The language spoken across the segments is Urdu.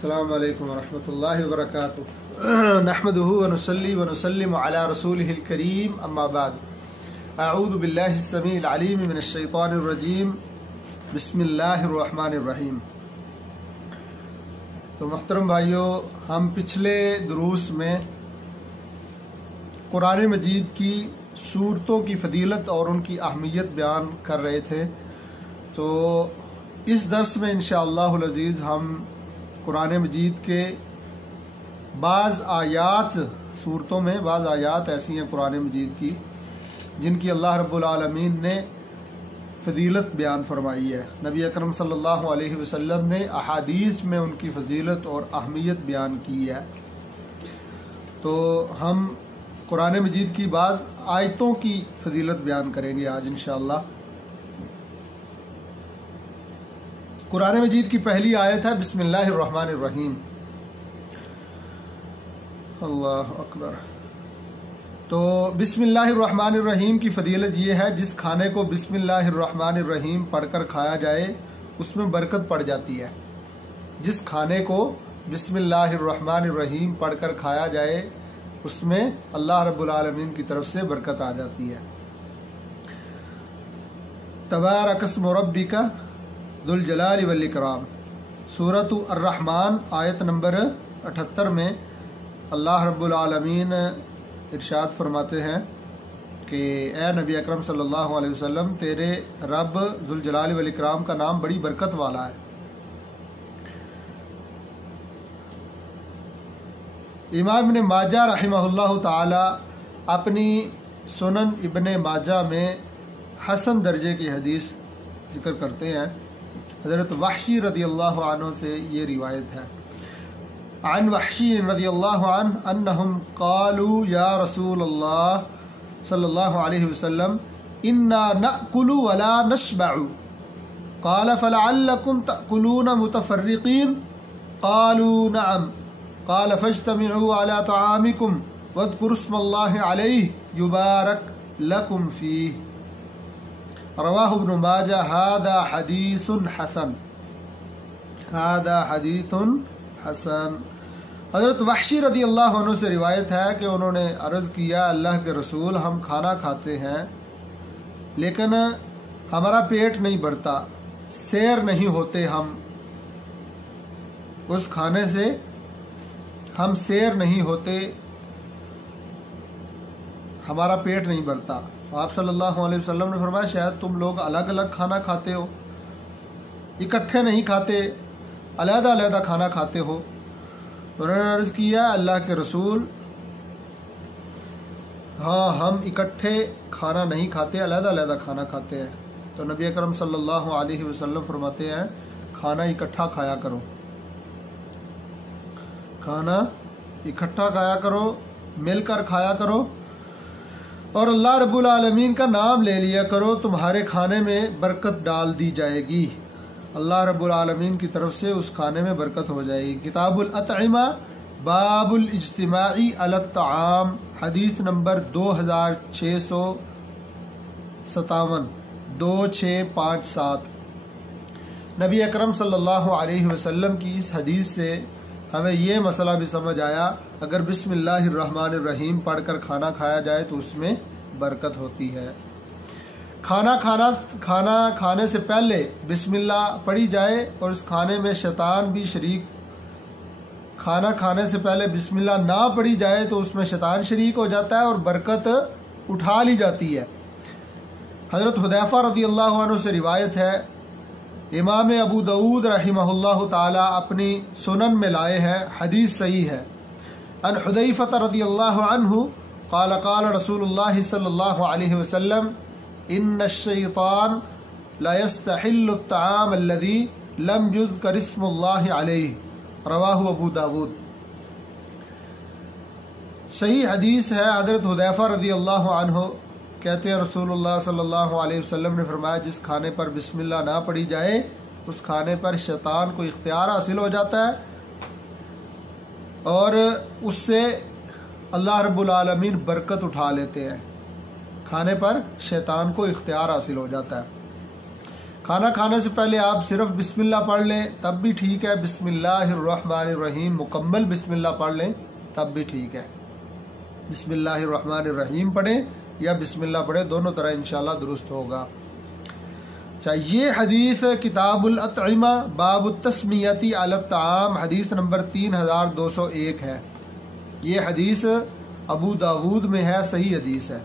السلام علیکم ورحمۃ اللہ وبرکاتہ نحمدہ ونصلی ونسلم علی رسولہ الکریم اما بعد اعوذ باللہ السمیع العلیم من الشیطان الرجیم بسم اللہ الرحمن الرحیم۔ تو محترم بھائیوں، ہم پچھلے دروس میں قرآن مجید کی سورتوں کی فضیلت اور ان کی اہمیت بیان کر رہے تھے۔ تو اس درس میں انشاءاللہ العزیز ہم قرآن مجید کے بعض آیات، سورتوں میں بعض آیات ایسی ہیں قرآن مجید کی جن کی اللہ رب العالمین نے فضیلت بیان فرمائی ہے۔ نبی اکرم صلی اللہ علیہ وسلم نے احادیث میں ان کی فضیلت اور اہمیت بیان کی ہے۔ تو ہم قرآن مجید کی بعض آیتوں کی فضیلت بیان کریں گے آج انشاءاللہ۔ قرآن مجید کی پہلی آیت ہے بسم اللہ الرحمن الرحیم۔ اللہ اکبر۔ تو بسم اللہ الرحمن الرحیم کی فضیلت یہ ہے، جس کھانے کو بسم اللہ الرحمن الرحیم پڑھ کر کھایا جائے اس میں برکت پڑ جاتی ہے۔ جس کھانے کو بسم اللہ الرحمن الرحیم پڑھ کر کھایا جائے اس میں اللہ رب العالمین کی طرف سے برکت آ جاتی ہے۔ تبارک اسم ربک ذو الجلال والاکرام، سورۃ الرحمن آیت نمبر 78 میں اللہ رب العالمین ارشاد فرماتے ہیں کہ اے نبی اکرم صلی اللہ علیہ وسلم، تیرے رب ذو الجلال والاکرام کا نام بڑی برکت والا ہے۔ امام ابن ماجہ رحمہ اللہ تعالی اپنی سنن ابن ماجہ میں حسن درجے کی حدیث ذکر کرتے ہیں۔ حضرت وحشی رضی اللہ عنہ سے یہ روایت ہے، عن وحشی رضی اللہ عنہ انہم قالوا یا رسول اللہ صلی اللہ علیہ وسلم انا نأکل ولا نشبع، قال فلعلکم تأکلون متفرقین، قالوا نعم، قال فاجتمعوا على طعامکم واذکروا اسم اللہ علیہ یبارک لکم فیہ، رواہ ابن ماجہ۔ ھذا حدیث حسن، ھذا حدیث حسن۔ حضرت وحشی رضی اللہ عنہ سے روایت ہے کہ انہوں نے عرض کیا، اللہ کے رسول، ہم کھانا کھاتے ہیں لیکن ہمارا پیٹ نہیں بھرتا، سیر نہیں ہوتے، ہم اس کھانے سے ہم سیر نہیں ہوتے، ہمارا پیٹ نہیں بھرتا۔ آپ صلی اللہ علیہ وسلم نے فرمایا شاید تم لوگ الگ الگ کھانا کھاتے ہو، اکٹھے نہیں کھاتے، علیحدہ علیحدہ کھانا کھاتے ہو۔ انہوں نے عرض کیا، اللہ کے رسول، ہاں ہم اکٹھے کھانا نہیں کھاتے، علیحدہ علیحدہ کھانا کھاتے ہیں۔ تو نبی اکرم صلی اللہ علیہ وسلم فرماتے ہیں کھانا اکٹھا کھایا کرو، کھانا اکٹھا کھایا کرو، مل کر کھایا کرو، اور اللہ رب العالمین کا نام لے لیا کرو، تمہارے کھانے میں برکت ڈال دی جائے گی، اللہ رب العالمین کی طرف سے اس کھانے میں برکت ہو جائے گی۔ کتاب الاطعمہ باب الاجتماعی علی الطعام، حدیث نمبر 2657، 2657۔ نبی اکرم صلی اللہ علیہ وسلم کی اس حدیث سے ہمیں یہ مسئلہ بھی سمجھ آیا، اگر بسم اللہ الرحمن الرحیم پڑھ کر کھانا کھایا جائے تو اس میں برکت ہوتی ہے۔ کھانا کھانے سے پہلے بسم اللہ پڑھی جائے اور اس کھانے میں شیطان بھی شریک، کھانا کھانے سے پہلے بسم اللہ نہ پڑھی جائے تو اس میں شیطان شریک ہو جاتا ہے اور برکت اٹھا لی جاتی ہے۔ حضرت حذیفہ رضی اللہ عنہ سے روایت ہے، امام ابو داؤد رحمہ اللہ تعالی اپنی سنن میں لائے ہیں، حدیث صحیح ہے۔ عن حذیفہ رضی اللہ عنہ قال قال رسول اللہ صلی اللہ علیہ وسلم ان الشیطان لا يستحل الطعام الذي لم يذكر اسم اللہ علیہ، رواہ ابو داود۔ صحیح حدیث ہے۔ حضرت حذیفہ رضی اللہ عنہ کہتے ہیں رسول اللہ صلی اللہ علیہ وسلم نے فرمایا جس کھانے پر بسم اللہ نہ پڑھی جائے اس کھانے پر شیطان کو اختیار حاصل ہو جاتا ہے اور اس سے اللہ رب العالمین برکت اٹھا لیتے ہیں۔ کھانے پر شیطان کو اختیار حاصل ہو جاتا ہے۔ کھانا کھانے سے پہلے آپ صرف بسم اللہ پڑھ لیں تب بھی ٹھیک ہے، بسم اللہ الرحمن الرحیم مکمل بسم اللہ پڑھ لیں تب بھی ٹھیک ہے، بسم اللہ الرحمن الرحیم پڑھیں یا بسم اللہ پڑھیں، دونوں طرح انشاءاللہ درست ہوگا۔ اچھا، یہ حدیث کتاب الاطعمہ باب التسمیتی علی الطعام حدیث نمبر 3201 ہے۔ یہ حدیث ابو داود میں ہے، صحیح حدیث ہے۔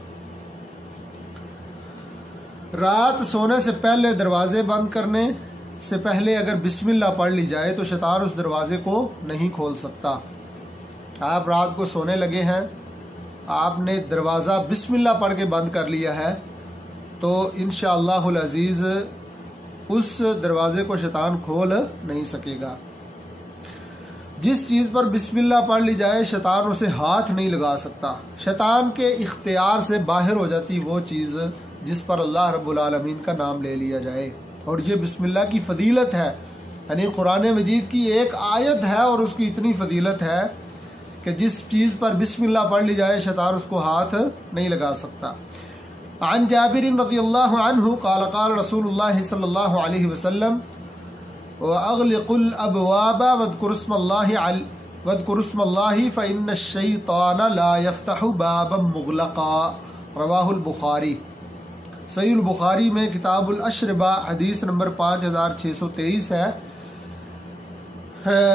رات سونے سے پہلے دروازے بند کرنے سے پہلے اگر بسم اللہ پڑھ لی جائے تو شیطان اس دروازے کو نہیں کھول سکتا۔ آپ رات کو سونے لگے ہیں، آپ نے دروازہ بسم اللہ پڑھ کے بند کر لیا ہے تو انشاءاللہ العزیز اس دروازے کو شیطان کھول نہیں سکے گا۔ جس چیز پر بسم اللہ پڑھ لی جائے شیطان اسے ہاتھ نہیں لگا سکتا، شیطان کے اختیار سے باہر ہو جاتی وہ چیز جس پر اللہ رب العالمین کا نام لے لیا جائے۔ اور یہ بسم اللہ کی فضیلت ہے، یعنی قرآن مجید کی ایک آیت ہے اور اس کی اتنی فضیلت ہے کہ جس چیز پر بسم اللہ پڑھ لی جائے شیطان اس کو ہاتھ نہیں لگا سکتا۔ عن جابر رضی اللہ عنہ قال قال رسول اللہ صلی اللہ علیہ وسلم وَأَغْلِقُ الْأَبْوَابَ وَاذْكُرُ اسْمَ اللَّهِ فَإِنَّ الشَّيْطَانَ لَا يَفْتَحُ بَابًا مُغْلَقًا، رواہ البخاری۔ صحیح البخاری میں کتاب الاشربہ حدیث نمبر 5623 ہے۔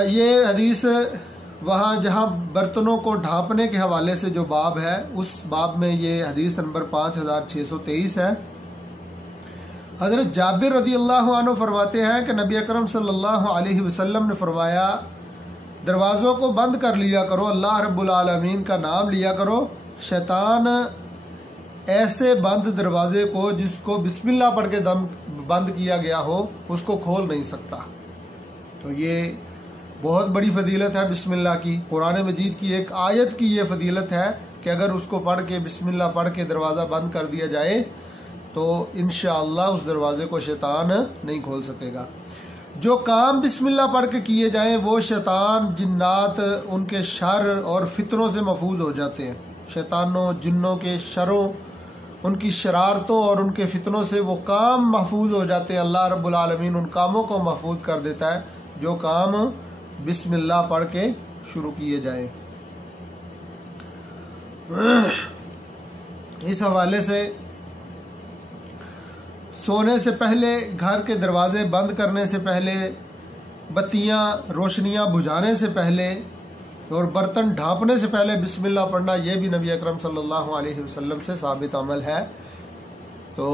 یہ حدیث وہاں جہاں برتنوں کو ڈھانپنے کے حوالے سے جو باب ہے اس باب میں یہ حدیث نمبر 5623 ہے۔ حضرت جابر رضی اللہ عنہ فرماتے ہیں کہ نبی اکرم صلی اللہ علیہ وسلم نے فرمایا دروازوں کو بند کر لیا کرو، اللہ رب العالمین کا نام لیا کرو، شیطان ایسے بند دروازے کو جس کو بسم اللہ پڑھ کے بند کیا گیا ہو اس کو کھول نہیں سکتا۔ تو یہ بہت بڑی فضیلت ہے بسم اللہ کی، قرآن مجید کی ایک آیت کی یہ فضیلت ہے کہ اگر اس کو پڑھ کے بسم اللہ پڑھ کے دروازہ بند کر دیا جائے تو انشاءاللہ اس دروازے کو شیطان نہیں کھول سکے گا۔ جو کام بسم اللہ پڑھ کے کیے جائیں وہ شیطان جنات ان کے شر اور فتنوں سے محفوظ ہو جاتے ہیں، شیطانوں جنوں کے شروں ان کی شرارتوں اور ان کے فتنوں سے وہ کام محفوظ ہو جاتے ہیں، اللہ رب العالمین ان کاموں کو محفوظ کر دیتا ہے جو کام بسم اللہ پڑھ کے شروع کیے جائیں۔ اس حوالے سے سونے سے پہلے گھر کے دروازے بند کرنے سے پہلے بتیاں روشنیاں بجھانے سے پہلے اور برتن ڈھانپنے سے پہلے بسم اللہ پڑھنا یہ بھی نبی اکرم صلی اللہ علیہ وسلم سے ثابت عمل ہے۔ تو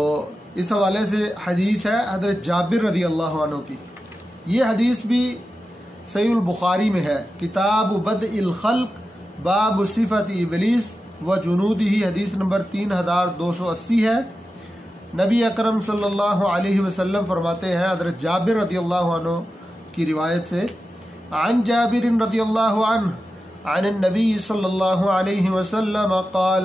اس حوالے سے حدیث ہے حضرت جابر رضی اللہ عنہ کی، یہ حدیث بھی صحیح البخاری میں ہے، کتاب بدء الخلق باب صفت ابلیس و جنودہ حدیث نمبر 3280 ہے۔ نبی اکرم صلی اللہ علیہ وسلم فرماتے ہیں حضرت جابر رضی اللہ عنہ کی روایت سے، عن جابر رضی اللہ عنہ عن النبی صلی اللہ علیہ وسلم قال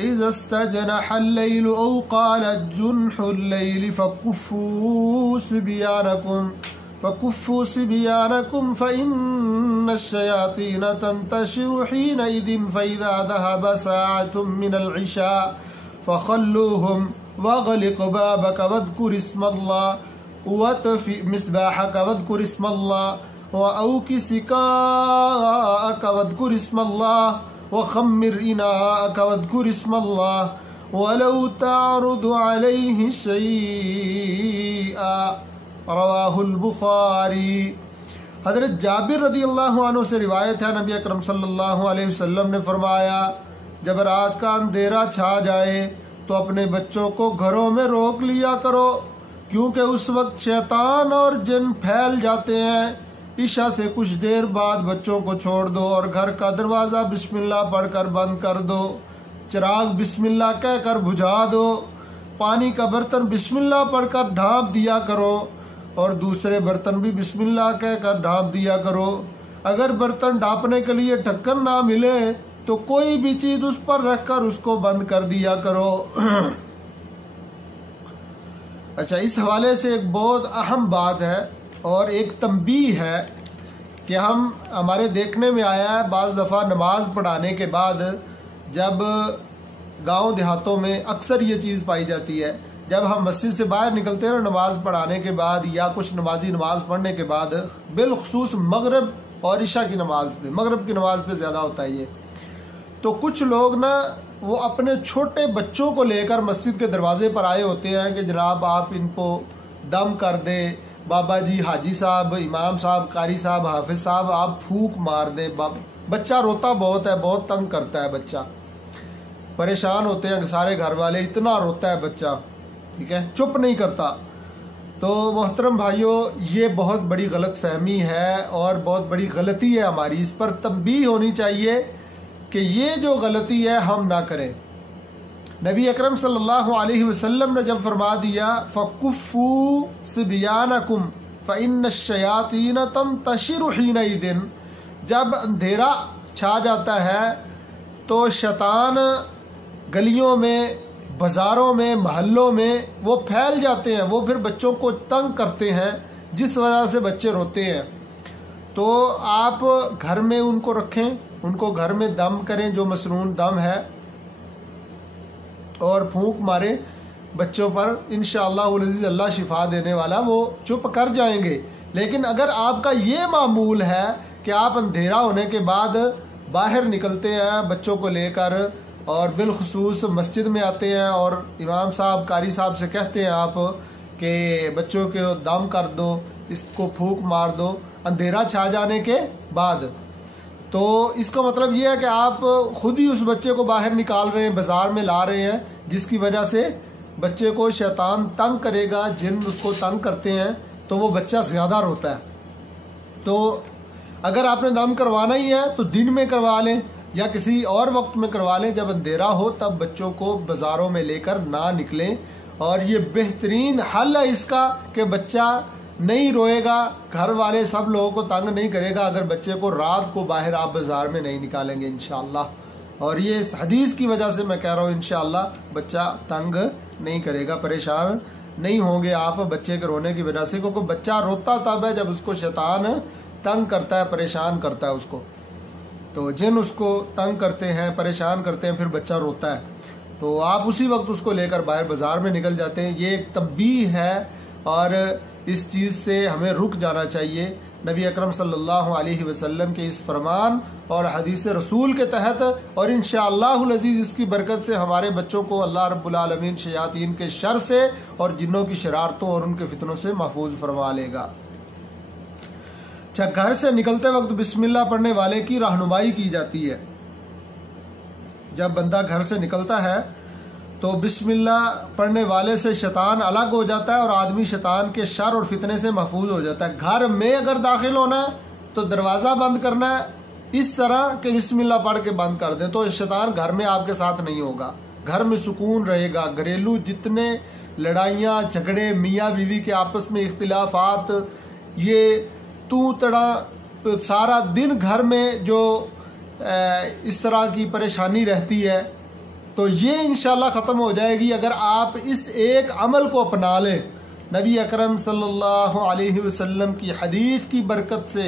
اذا استجنح اللیل او قال جنح اللیل فكفوا صبيانكم فإن الشياطين تنتشر حينئذ فإذا ذهب ساعة من العشاء فخلوهم واغلق بابك واذكر اسم الله واطفئ مصباحك واذكر اسم الله وأوك سكاءك واذكر اسم الله وخمر إناءك واذكر اسم الله ولو تعرض عليه شيئا، رواہ البخاری۔ حضرت جابر رضی اللہ عنہ سے روایت ہے نبی اکرم صلی اللہ علیہ وسلم نے فرمایا جب رات کا اندھیرا چھا جائے تو اپنے بچوں کو گھروں میں روک لیا کرو کیونکہ اس وقت شیطان اور جن پھیل جاتے ہیں۔ عشاء سے کچھ دیر بعد بچوں کو چھوڑ دو اور گھر کا دروازہ بسم اللہ پڑھ کر بند کر دو، چراغ بسم اللہ کہہ کر بجھا دو، پانی کا برتن بسم اللہ پڑھ کر ڈھانپ دیا کرو اور دوسرے برتن بھی بسم اللہ کہہ کر ڈھانپ دیا کرو۔ اگر برتن ڈھانپنے کے لیے ڈھکن نہ ملے تو کوئی بھی چیز اس پر رکھ کر اس کو بند کر دیا کرو۔ اچھا، اس حوالے سے ایک بہت اہم بات ہے اور ایک تنبیہ ہے کہ ہمارے دیکھنے میں آیا ہے بعض دفعہ نماز پڑھانے کے بعد جب گاؤں دیہاتوں میں اکثر یہ چیز پائی جاتی ہے، جب ہم مسجد سے باہر نکلتے ہیں نماز پڑھانے کے بعد یا کچھ نمازی نماز پڑھنے کے بعد، بالخصوص مغرب اور عشاء کی نماز پہ، مغرب کی نماز پہ زیادہ ہوتا ہے یہ، تو کچھ لوگ نا وہ اپنے چھوٹے بچوں کو لے کر مسجد کے دروازے پر آئے ہوتے ہیں کہ جناب آپ ان کو دم کر دیں، بابا جی، حاجی صاحب، امام صاحب، قاری صاحب، حافظ صاحب، آپ پھونک مار دیں۔ بچہ روتا بہت ہے، بہت تنگ کرتا ہے بچہ، پریشان ہوتے ہیں سارے گھر والے، اتنا روتا ہے بچہ، ٹھیک ہے، چپ نہیں کرتا۔ تو محترم بھائیوں، یہ بہت بڑی غلط فہمی ہے اور بہت بڑی غلطی ہے ہماری، اس پر تنبیہ ہونی چاہیے کہ یہ جو غلطی ہے ہم نہ کریں۔ نبی اکرم صلی اللہ علیہ وسلم نے جب فرما دیا فَكُفُّوا صِبْيَانَكُمْ فَإِنَّ الشَّيَاطِينَ تَنْتَشِرُ حِينَئِذٍ، جب اندھیرا چھا جاتا ہے تو شیطان گلیوں میں، بازاروں میں، محلوں میں وہ پھیل جاتے ہیں، وہ پھر بچوں کو تنگ کرتے ہیں، جس وجہ سے بچے روتے ہیں۔ تو آپ گھر میں ان کو رکھیں، ان کو گھر میں دم کریں، جو مسنون دم ہے، اور پھونک ماریں بچوں پر، انشاءاللہ العزیز اللہ شفا دینے والا، وہ چپ کر جائیں گے۔ لیکن اگر آپ کا یہ معمول ہے کہ آپ اندھیرا ہونے کے بعد باہر نکلتے ہیں بچوں کو لے کر اور بالخصوص مسجد میں آتے ہیں اور امام صاحب، قاری صاحب سے کہتے ہیں آپ کہ بچوں کو دم کر دو، اس کو پھونک مار دو اندھیرا چھا جانے کے بعد، تو اس کا مطلب یہ ہے کہ آپ خود ہی اس بچے کو باہر نکال رہے ہیں، بازار میں لا رہے ہیں، جس کی وجہ سے بچے کو شیطان تنگ کرے گا، جن اس کو تنگ کرتے ہیں تو وہ بچہ زیادہ روتا ہے۔ تو اگر آپ نے دم کروانا ہی ہے تو دن میں کروا لیں یا کسی اور وقت میں کروا لیں، جب اندھیرا ہو تب بچوں کو بازاروں میں لے کر نہ نکلیں، اور یہ بہترین حل ہے اس کا کہ بچہ نہیں روئے گا، گھر والے سب لوگوں کو تنگ نہیں کرے گا اگر بچے کو رات کو باہر آپ بازار میں نہیں نکالیں گے انشاءاللہ۔ اور یہ اس حدیث کی وجہ سے میں کہہ رہا ہوں انشاءاللہ بچہ تنگ نہیں کرے گا، پریشان نہیں ہوں گے آپ بچے کے رونے کی وجہ سے، کیونکہ بچہ روتا تب ہے جب اس کو شیطان تنگ کرتا ہے، پریشان کرتا ہے اس کو، تو جن اس کو تنگ کرتے ہیں، پریشان کرتے ہیں، پھر بچہ روتا ہے، تو آپ اسی وقت اس کو لے کر باہر بازار میں نکل جاتے ہیں۔ یہ ایک تنبیہ ہے اور اس چیز سے ہمیں رک جانا چاہیے۔ نبی اکرم صلی اللہ علیہ وسلم کے اس فرمان اور حدیث رسول کے تحت، اور انشاءاللہ العزیز اس کی برکت سے ہمارے بچوں کو اللہ رب العالمین شیاطین کے شر سے اور جنوں کی شرارتوں اور ان کے فتنوں سے محفوظ فرما لے گا۔ اچھا، گھر سے نکلتے وقت بسم اللہ پڑھنے والے کی رہنمائی کی جاتی ہے۔ جب بندہ گھر سے نکلتا ہے تو بسم اللہ پڑھنے والے سے شیطان الگ ہو جاتا ہے اور آدمی شیطان کے شر اور فتنے سے محفوظ ہو جاتا ہے۔ گھر میں اگر داخل ہونا ہے تو دروازہ بند کرنا ہے اس طرح کہ بسم اللہ پڑھ کے بند کر دیں، تو شیطان گھر میں آپ کے ساتھ نہیں ہوگا، گھر میں سکون رہے گا۔ گھریلو جتنے لڑائیاں جھگڑے، میاں بیوی کے آپس میں اختلافات، یہ تو تڑا، سارا دن گھر میں جو اس طرح کی پریشانی رہتی ہے، تو یہ انشاءاللہ ختم ہو جائے گی اگر آپ اس ایک عمل کو اپنا لیں۔ نبی اکرم صلی اللہ علیہ وسلم کی حدیث کی برکت سے،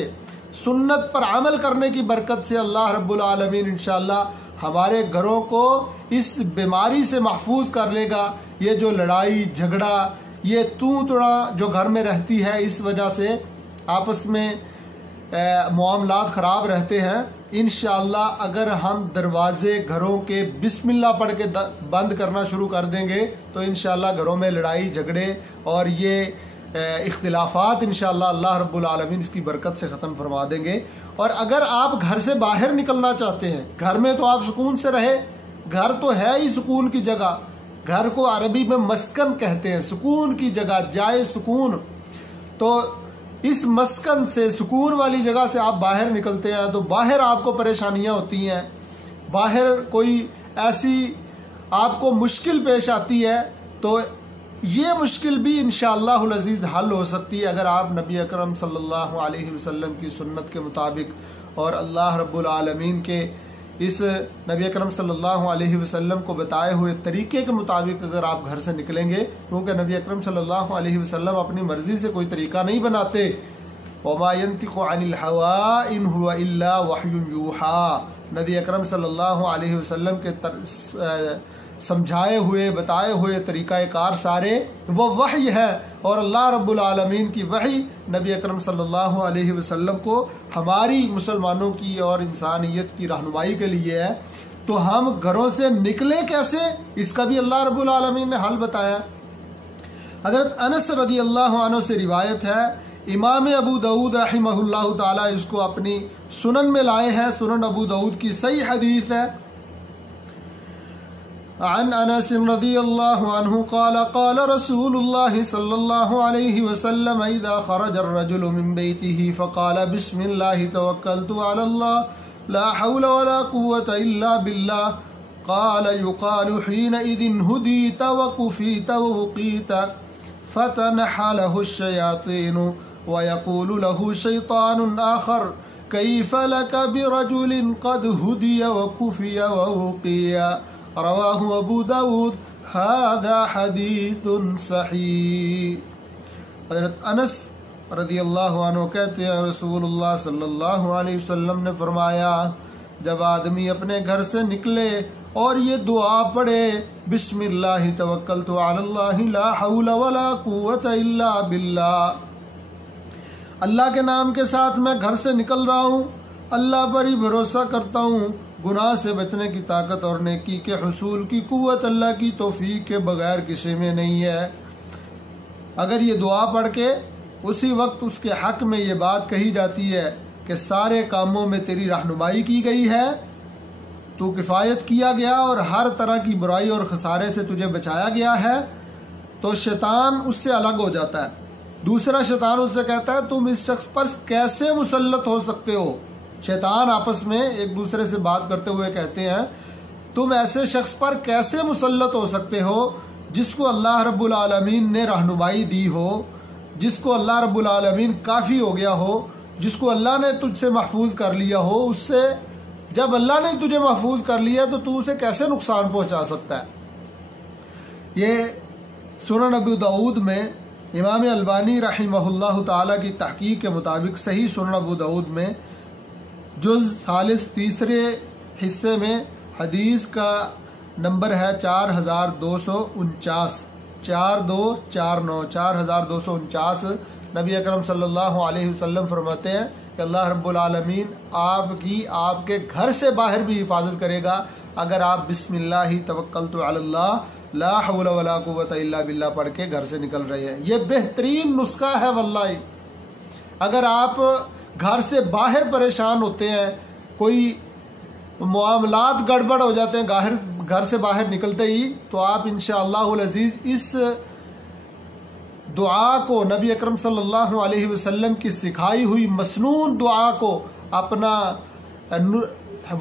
سنت پر عمل کرنے کی برکت سے اللہ رب العالمین انشاءاللہ ہمارے گھروں کو اس بیماری سے محفوظ کر لے گا۔ یہ جو لڑائی جھگڑا، یہ تو تڑا جو گھر میں رہتی ہے، اس وجہ سے آپس میں معاملات خراب رہتے ہیں، انشاءاللہ اگر ہم دروازے گھروں کے بسم اللہ پڑھ کے بند کرنا شروع کر دیں گے تو انشاءاللہ گھروں میں لڑائی جھگڑے اور یہ اختلافات انشاءاللہ اللہ رب العالمین اس کی برکت سے ختم فرما دیں گے۔ اور اگر آپ گھر سے باہر نکلنا چاہتے ہیں، گھر میں تو آپ سکون سے رہے، گھر تو ہے ہی سکون کی جگہ، گھر کو عربی میں مسکن کہتے ہیں، سکون کی جگہ، جائے سکون، تو اس مسکن سے، سکون والی جگہ سے آپ باہر نکلتے ہیں تو باہر آپ کو پریشانیاں ہوتی ہیں، باہر کوئی ایسی آپ کو مشکل پیش آتی ہے، تو یہ مشکل بھی انشاءاللہ العزیز حل ہو سکتی ہے اگر آپ نبی اکرم صلی اللہ علیہ وسلم کی سنت کے مطابق اور اللہ رب العالمین کے اس نبی اکرم صلی اللہ علیہ وسلم کو بتائے ہوئے طریقے کے مطابق اگر آپ گھر سے نکلیں گے، کیونکہ نبی اکرم صلی اللہ علیہ وسلم اپنی مرضی سے کوئی طریقہ نہیں بناتے۔ وما ينطق عن الهوى ان هو الا وحی یوحى، نبی اکرم صلی اللہ علیہ وسلم کے سمجھائے ہوئے بتائے ہوئے طریقہ کار سارے وہ وحی ہے، اور اللہ رب العالمین کی وحی نبی اکرم صلی اللہ علیہ وسلم کو ہماری مسلمانوں کی اور انسانیت کی رہنمائی کے لیے ہے۔ تو ہم گھروں سے نکلیں کیسے، اس کا بھی اللہ رب العالمین نے حل بتایا۔ حضرت انس رضی اللہ عنہ سے روایت ہے، امام ابو داود رحمہ اللہ تعالی اس کو اپنی سنن میں لائے ہیں، سنن ابو داود کی صحیح حدیث ہے۔ عن انس رضی اللہ عنہ قال قال رسول اللہ صلی اللہ علیہ وسلم اذا خرج الرجل من بیته فقال بسم اللہ توکلت علی اللہ لا حول ولا قوة الا باللہ قال يقال حينئذ هديت وكفيت ووقيت فتنحى له الشياطين ويقول له شيطان آخر كيف لك برجل قد هدي وكفي ووقي رواه ابو داود هذا حدیث صحیح۔ حضرت انس رضی اللہ عنہ کہتے ہیں رسول اللہ صلی اللہ علیہ وسلم نے فرمایا، جب آدمی اپنے گھر سے نکلے اور یہ دعا پڑھے، بسم اللہ توکلت علی اللہ لا حول ولا قوة الا باللہ، اللہ کے نام کے ساتھ میں گھر سے نکل رہا ہوں، اللہ پر ہی بھروسہ کرتا ہوں، گناہ سے بچنے کی طاقت اور نیکی کے حصول کی قوت اللہ کی توفیق کے بغیر کسی میں نہیں ہے۔ اگر یہ دعا پڑھ کے اسی وقت اس کے حق میں یہ بات کہی جاتی ہے کہ سارے کاموں میں تیری رہنمائی کی گئی ہے، تو کفایت کیا گیا اور ہر طرح کی برائی اور خسارے سے تجھے بچایا گیا ہے، تو شیطان اس سے الگ ہو جاتا ہے۔ دوسرا شیطان اس سے کہتا ہے تم اس شخص پر کیسے مسلط ہو سکتے ہو، شیطان آپس میں ایک دوسرے سے بات کرتے ہوئے کہتے ہیں تم ایسے شخص پر کیسے مسلط ہو سکتے ہو جس کو اللہ رب العالمین نے رہنمائی دی ہو، جس کو اللہ رب العالمین کافی ہو گیا ہو، جس کو اللہ نے تجھ سے محفوظ کر لیا ہو، اس سے جب اللہ نے تجھے محفوظ کر لیا تو تو اسے کیسے نقصان پہنچا سکتا ہے۔ یہ سنن ابو داود میں امام البانی رحمہ اللہ تعالی کی تحقیق کے مطابق صحیح سنن ابو داود میں جز ثالث تیسرے حصے میں حدیث کا نمبر ہے 4249 4249 نبی اکرم صلی اللہ علیہ وسلم فرماتے ہیں کہ اللہ رب العالمین آپ کے گھر سے باہر بھی حفاظت کرے گا اگر آپ بسم اللہ توکلت علی اللہ لا حول ولا قوت الا باللہ پڑھ کے گھر سے نکل رہے ہیں۔ یہ بہترین نسخہ ہے واللہ۔ اگر آپ گھر سے باہر پریشان ہوتے ہیں، کوئی معاملات گڑبڑ ہو جاتے ہیں گھر سے باہر نکلتے ہی، تو آپ انشاءاللہ العزیز اس دعا کو، نبی اکرم صلی اللہ علیہ وسلم کی سکھائی ہوئی مسنون دعا کو اپنا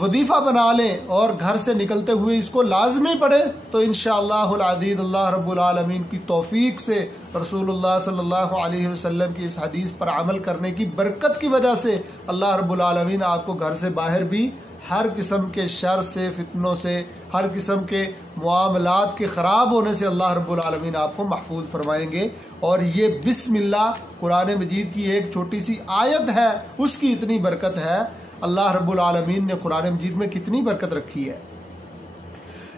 وظیفہ بنا لیں اور گھر سے نکلتے ہوئے اس کو لازمی پڑھیں، تو انشاءاللہ العزیز اللہ رب العالمین کی توفیق سے، رسول اللہ صلی اللہ علیہ وسلم کی اس حدیث پر عمل کرنے کی برکت کی وجہ سے اللہ رب العالمین آپ کو گھر سے باہر بھی ہر قسم کے شر سے، فتنوں سے، ہر قسم کے معاملات کے خراب ہونے سے اللہ رب العالمین آپ کو محفوظ فرمائیں گے۔ اور یہ بسم اللہ قرآن مجید کی ایک چھوٹی سی آیت ہے، اس کی اتنی برکت ہے۔ اللہ رب العالمین نے قرآن مجید میں کتنی برکت رکھی ہے۔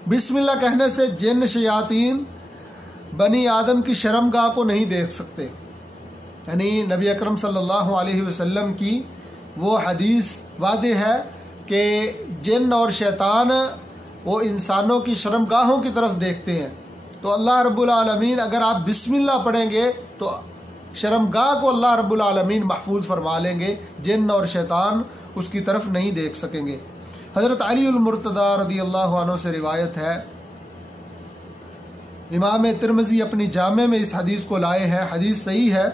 بسم اللہ کہنے سے جن شیاطین بنی آدم کی شرمگاہ کو نہیں دیکھ سکتے، یعنی نبی اکرم صلی اللہ علیہ وسلم کی وہ حدیث واضح ہے کہ جن اور شیطان وہ انسانوں کی شرمگاہوں کی طرف دیکھتے ہیں، تو اللہ رب العالمین اگر آپ بسم اللہ پڑھیں گے تو شرمگاہ کو اللہ رب العالمین محفوظ فرما لیں گے، جن اور شیطان اس کی طرف نہیں دیکھ سکیں گے۔ حضرت علی المرتضی رضی اللہ عنہ سے روایت ہے، امام ترمذی اپنی جامع میں اس حدیث کو لائے ہیں، حدیث صحیح ہے۔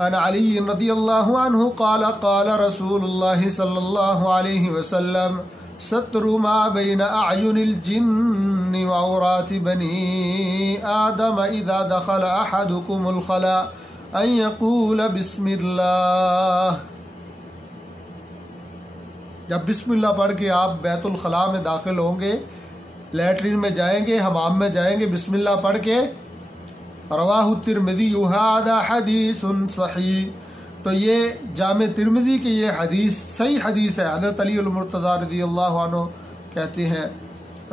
عن علی رضی اللہ عنہ قال قال رسول اللہ صلی اللہ علیہ وسلم ستر ما بین اعین الجن وعورات بنی آدم اذا دخل احدکم الخلاء ان یقول بسم اللہ۔ جب بسم اللہ پڑھ کے آپ بیت الخلاء میں داخل ہوں گے، لیٹرین میں جائیں گے، حمام میں جائیں گے، بسم اللہ پڑھ کے، رواہ الترمذی ھذا حدیث صحیح، تو یہ جامع ترمذی کی یہ حدیث صحیح حدیث ہے۔ حضرت علی المرتضی رضی اللہ عنہ کہتے ہیں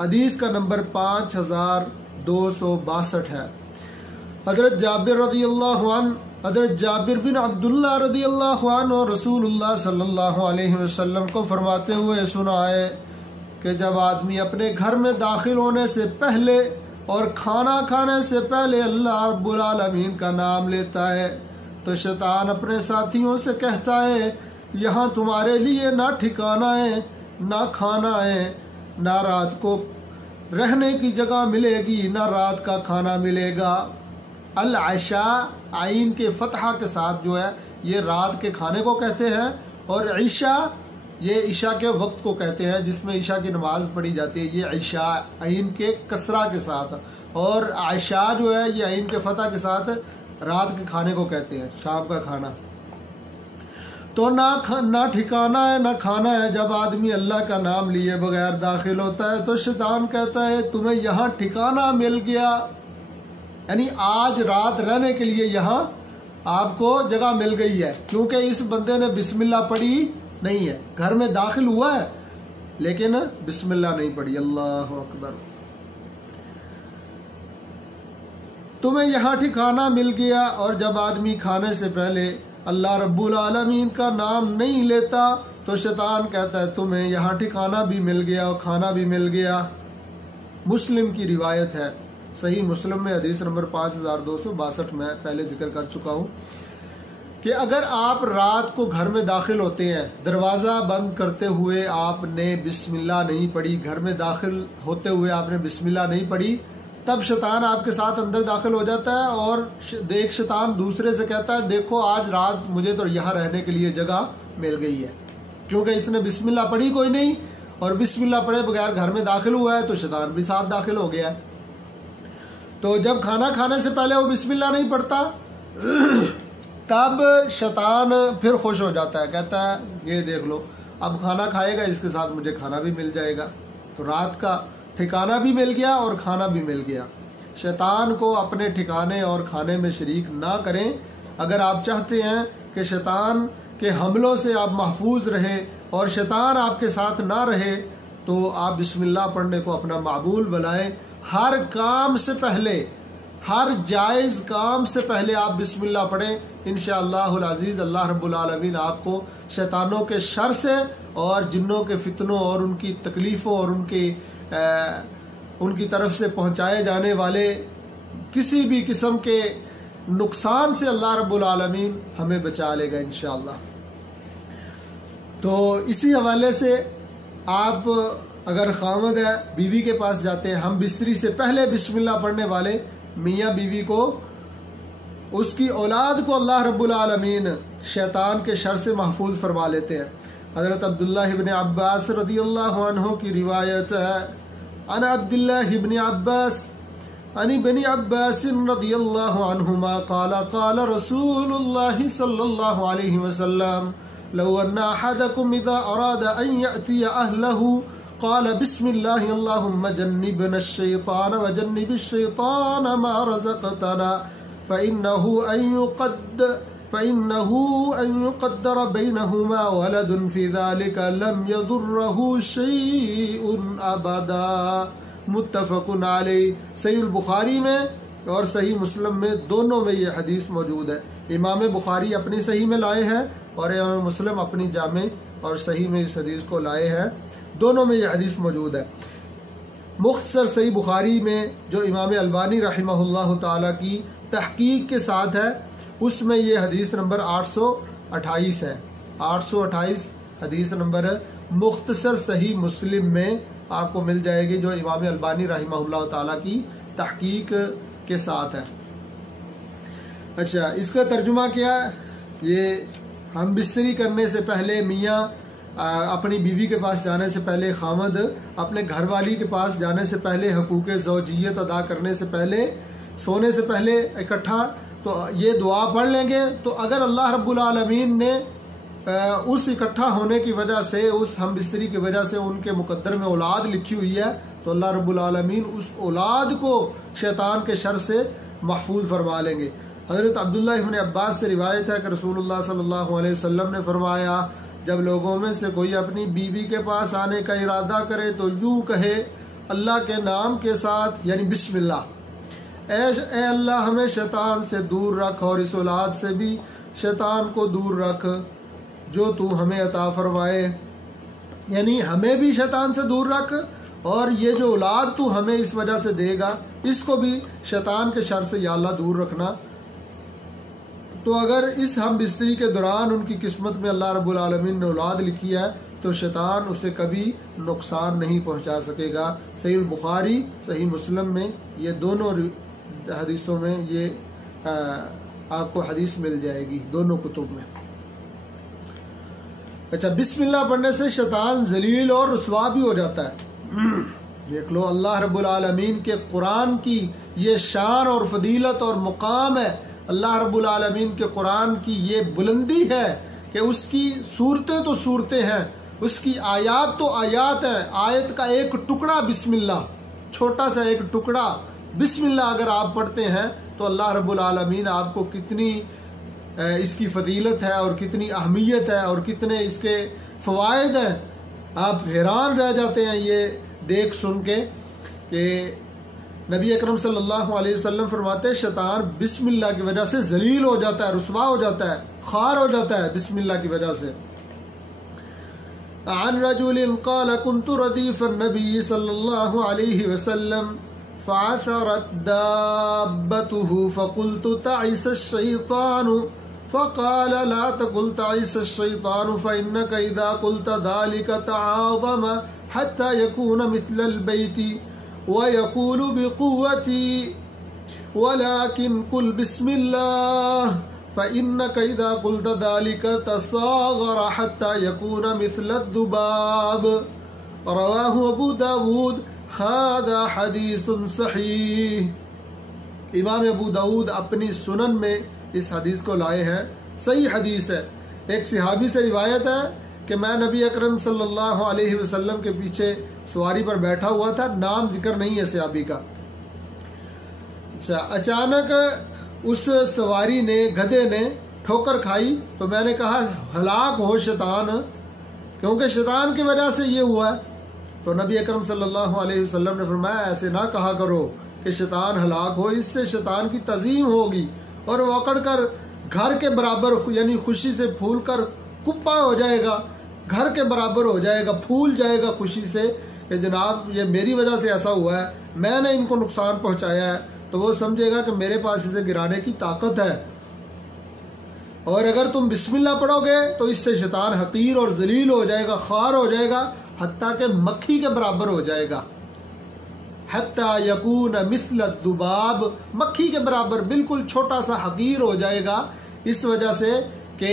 حدیث کا نمبر 5262 ہے۔ حضرت جابر رضی اللہ عنہ، حضرت جابر بن عبداللہ رضی اللہ عنہ رسول اللہ صلی اللہ علیہ وسلم کو فرماتے ہوئے سنائے کہ جب آدمی اپنے گھر میں داخل ہونے سے پہلے اور کھانا کھانے سے پہلے اللہ رب العالمین کا نام لیتا ہے تو شیطان اپنے ساتھیوں سے کہتا ہے یہاں تمہارے لیے نہ ٹھکانہ ہے، نہ کھانا ہے، نہ رات کو رہنے کی جگہ ملے گی، نہ رات کا کھانا ملے گا۔ العشاء عین کے فتحہ کے ساتھ جو ہے یہ رات کے کھانے کو کہتے ہیں، اور عشاء یہ عشاء کے وقت کو کہتے ہیں جس میں عشاء کی نماز پڑھی جاتی ہے، یہ عشاء عین کے کسرہ کے ساتھ، اور عشاء جو ہے یہ عین کے فتح کے ساتھ رات کے کھانے کو کہتے ہیں، شام کا کھانا۔ تو نہ ٹھکانا ہے نہ کھانا ہے، جب آدمی اللہ کا نام لیے بغیر داخل ہوتا ہے تو شیطان کہتا ہے تمہیں یہاں ٹھکانہ مل گیا، یعنی آج رات رہنے کے لیے یہاں آپ کو جگہ مل گئی ہے، کیونکہ اس بندے نے بسم اللہ پڑھی نہیں ہے، گھر میں داخل ہوا ہے لیکن بسم اللہ نہیں پڑھی۔ اللہ اکبر۔ تمہیں یہاں ٹھکانہ مل گیا، اور جب آدمی کھانے سے پہلے اللہ رب العالمین کا نام نہیں لیتا تو شیطان کہتا ہے تمہیں یہاں ٹھکانہ بھی مل گیا اور کھانا بھی مل گیا۔ مسلم کی روایت ہے، صحیح مسلم میں حدیث نمبر 5262 میں پہلے ذکر کر چکا ہوں کہ اگر آپ رات کو گھر میں داخل ہوتے ہیں، دروازہ بند کرتے ہوئے آپ نے بسم اللہ نہیں پڑھی، گھر میں داخل ہوتے ہوئے آپ نے بسم اللہ نہیں پڑھی، تب شیطان آپ کے ساتھ اندر داخل ہو جاتا ہے، اور ایک شیطان دوسرے سے کہتا ہے دیکھو آج رات مجھے تو یہاں رہنے کے لیے جگہ مل گئی ہے، کیونکہ اس نے بسم اللہ پڑھی کوئی نہیں، اور بسم اللہ پڑھے بغیر گھر میں داخل ہوا ہے تو شیطان بھی ساتھ داخل ہو گیا ہے۔ تو جب کھانا کھانے سے پہلے وہ بسم اللہ نہیں پڑھتا تب شیطان پھر خوش ہو جاتا ہے، کہتا ہے یہ دیکھ لو اب کھانا کھائے گا، اس کے ساتھ مجھے کھانا بھی مل جائے گا، تو رات کا ٹھکانہ بھی مل گیا اور کھانا بھی مل گیا۔ شیطان کو اپنے ٹھکانے اور کھانے میں شریک نہ کریں۔ اگر آپ چاہتے ہیں کہ شیطان کے حملوں سے آپ محفوظ رہیں اور شیطان آپ کے ساتھ نہ رہے تو آپ بسم اللہ پڑھنے کو اپنا معمول بنائیں۔ ہر کام سے پہلے، ہر جائز کام سے پہلے آپ بسم اللہ پڑھیں، انشاءاللہ العزیز اللہ رب العالمین آپ کو شیطانوں کے شر سے اور جنوں کے فتنوں اور ان کی تکلیفوں اور ان کی طرف سے پہنچائے جانے والے کسی بھی قسم کے نقصان سے اللہ رب العالمین ہمیں بچا لے گا انشاءاللہ۔ تو اسی حوالے سے آپ اگر خاوند ہے، بیوی کے پاس جاتے ہیں، ہم بستری سے پہلے بسم اللہ پڑھنے والے میاں بیوی کو، اس کی اولاد کو اللہ رب العالمین شیطان کے شر سے محفوظ فرما لیتے ہیں۔ حضرت عبداللہ ابن عباس رضی اللہ عنہ کی روایت ہے، عن عبداللہ ابن عباس عن ابن عباس رضی اللہ عنہما قال قال رسول اللہ صلی اللہ علیہ وسلم لو ان احدکم اذا اراد ان یأتی اہلہ قال بسم اللہ اللہم جنبنا الشیطان وجنب الشیطان ما رزقتنا فإنه أن يقدر بينهما ولد في ذلك لم يضره شيء أبدا۔ متفق علیہ۔ صحیح البخاری میں اور صحیح مسلم میں دونوں میں یہ حدیث موجود ہے۔ امام بخاری اپنی صحیح میں لائے ہیں اور امام مسلم اپنی جامع اور صحیح میں اس حدیث کو لائے ہیں، دونوں میں یہ حدیث موجود ہے۔ مختصر صحیح بخاری میں جو امام البانی رحمہ اللہ تعالیٰ کی تحقیق کے ساتھ ہے، اس میں یہ حدیث نمبر 828 ہے، 828 حدیث نمبر مختصر صحیح مسلم میں آپ کو مل جائے گی، جو امام البانی رحمہ اللہ تعالیٰ کی تحقیق کے ساتھ ہے۔ اچھا، اس کا ترجمہ کیا ہے؟ یہ ہم بستری کرنے سے پہلے میاں اپنی بیوی کے پاس جانے سے پہلے، خامد اپنے گھر والی کے پاس جانے سے پہلے، حقوق زوجیت ادا کرنے سے پہلے، سونے سے پہلے اکٹھا تو یہ دعا پڑھ لیں گے، تو اگر اللہ رب العالمین نے اس اکٹھا ہونے کی وجہ سے، اس ہم بستری کی وجہ سے ان کے مقدر میں اولاد لکھی ہوئی ہے، تو اللہ رب العالمین اس اولاد کو شیطان کے شر سے محفوظ فرما لیں گے۔ حضرت عبداللہ ابن عباس سے روایت ہے کہ رسول اللہ صلی اللہ علیہ وسلم نے فرمایا، جب لوگوں میں سے کوئی اپنی بیوی کے پاس آنے کا ارادہ کرے تو یوں کہے اللہ کے نام کے ساتھ یعنی بسم اللہ، اے اللہ ہمیں شیطان سے دور رکھ اور اس اولاد سے بھی شیطان کو دور رکھ جو تو ہمیں عطا فرمائے، یعنی ہمیں بھی شیطان سے دور رکھ اور یہ جو اولاد تو ہمیں اس وجہ سے دے گا اس کو بھی شیطان کے شر سے یا اللہ دور رکھنا۔ تو اگر اس ہم بستری کے دوران ان کی قسمت میں اللہ رب العالمین نے اولاد لکھی ہے تو شیطان اسے کبھی نقصان نہیں پہنچا سکے گا۔ صحیح البخاری صحیح مسلم میں یہ دونوں حدیثوں میں یہ آپ کو حدیث مل جائے گی، دونوں کتب میں۔ اچھا، بسم اللہ پڑھنے سے شیطان ذلیل اور رسوا بھی ہو جاتا ہے۔ دیکھ لو اللہ رب العالمین کے قرآن کی یہ شان اور فضیلت اور مقام ہے، اللہ رب العالمین کے قرآن کی یہ بلندی ہے کہ اس کی صورتیں تو صورتیں ہیں، اس کی آیات تو آیات ہیں، آیت کا ایک ٹکڑا بسم اللہ، چھوٹا سا ایک ٹکڑا بسم اللہ اگر آپ پڑھتے ہیں تو اللہ رب العالمین آپ کو کتنی اس کی فضیلت ہے اور کتنی اہمیت ہے اور کتنے اس کے فوائد ہیں، آپ حیران رہ جاتے ہیں یہ دیکھ سن کے کہ نبی اکرم صلی اللہ علیہ وسلم فرماتے ہیں شیطان بسم اللہ کی وجہ سے ذلیل ہو جاتا ہے، رسوا ہو جاتا ہے، خوار ہو جاتا ہے بسم اللہ کی وجہ سے۔ عن رجل قال كنت رديف النبي صلى الله عليه وسلم فعثرت دابته فقلت تعس الشيطان فقال لا تقل تعس الشيطان فإنك إذا قلت ذلك تعاظم حتى يكون مثل البيت ويقول بقوتي ولكن قل بسم الله فإنك إذا قلت ذلك تصاغر حتى يكون مثل الذباب رواه أبو داود هذا حدیث صحیح۔ امام ابو داود اپنی سنن میں اس حدیث کو لائے ہیں، صحیح حدیث ہے۔ ایک صحابی سے روایت ہے کہ میں نبی اکرم صلی اللہ علیہ وسلم کے پیچھے سواری پر بیٹھا ہوا تھا، نام ذکر نہیں ہے صحابی کا۔ اچھا، اچانک اس سواری نے گدھے نے ٹھوکر کھائی تو میں نے کہا ہلاک ہو شیطان، کیونکہ شیطان کی وجہ سے یہ ہوا ہے۔ تو نبی اکرم صلی اللہ علیہ وسلم نے فرمایا ایسے نہ کہا کرو کہ شیطان ہلاک ہو، اس سے شیطان کی تعظیم ہوگی اور وہ اکڑ کر گھر کے برابر یعنی خوشی سے پھول کر کپا ہو جائے گا، گھر کے برابر ہو جائے گا، پھول جائے گا خوشی سے کہ جناب یہ میری وجہ سے ایسا ہوا ہے، میں نے ان کو نقصان پہنچایا ہے، تو وہ سمجھے گا کہ میرے پاس اسے گرانے کی طاقت ہے۔ اور اگر تم بسم اللہ پڑھو گے تو اس سے شیطان حقیر اور ذلیل ہو جائے گا، خوار ہو جائے گا، حتیٰ کہ مکھی کے برابر ہو جائے گا، حتیٰ یکون مثل الذباب، مکھی کے برابر بالکل چھوٹا سا حقیر ہو جائے گا، اس وجہ سے کہ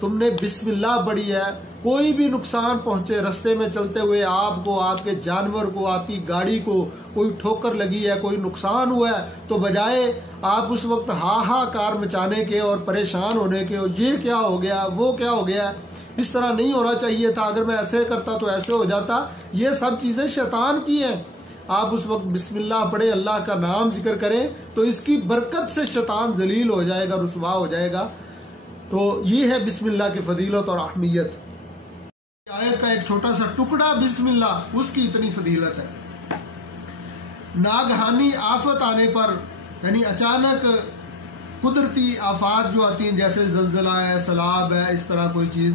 تم نے بسم اللہ پڑھی ہے۔ کوئی بھی نقصان پہنچے، رستے میں چلتے ہوئے آپ کو، آپ کے جانور کو، آپ کی گاڑی کو کوئی ٹھوکر لگی ہے، کوئی نقصان ہوا ہے، تو بجائے آپ اس وقت ہا کار مچانے کے اور پریشان ہونے کے، یہ کیا ہو گیا، وہ کیا ہو گیا، اس طرح نہیں ہونا چاہیے تھا، اگر میں ایسے کرتا تو ایسے ہو جاتا، یہ سب چیزیں شیطان کی ہیں۔ آپ اس وقت بسم اللہ پڑھیں، اللہ کا نام ذکر کریں تو اس کی برکت سے شیطان ذلیل ہو جائے گا، رسوا ہو جائے گا۔ تو یہ ہے بسم اللہ کی فضیلت اور اہمیت۔ آیت کا ایک چھوٹا سا ٹکڑا بسم اللہ، اس کی اتنی فضیلت ہے۔ ناگہانی آفت آنے پر یعنی اچانک قدرتی آفات جو آتی ہیں جیسے زلزلہ ہے، سیلاب ہے، اس طرح کوئی چیز،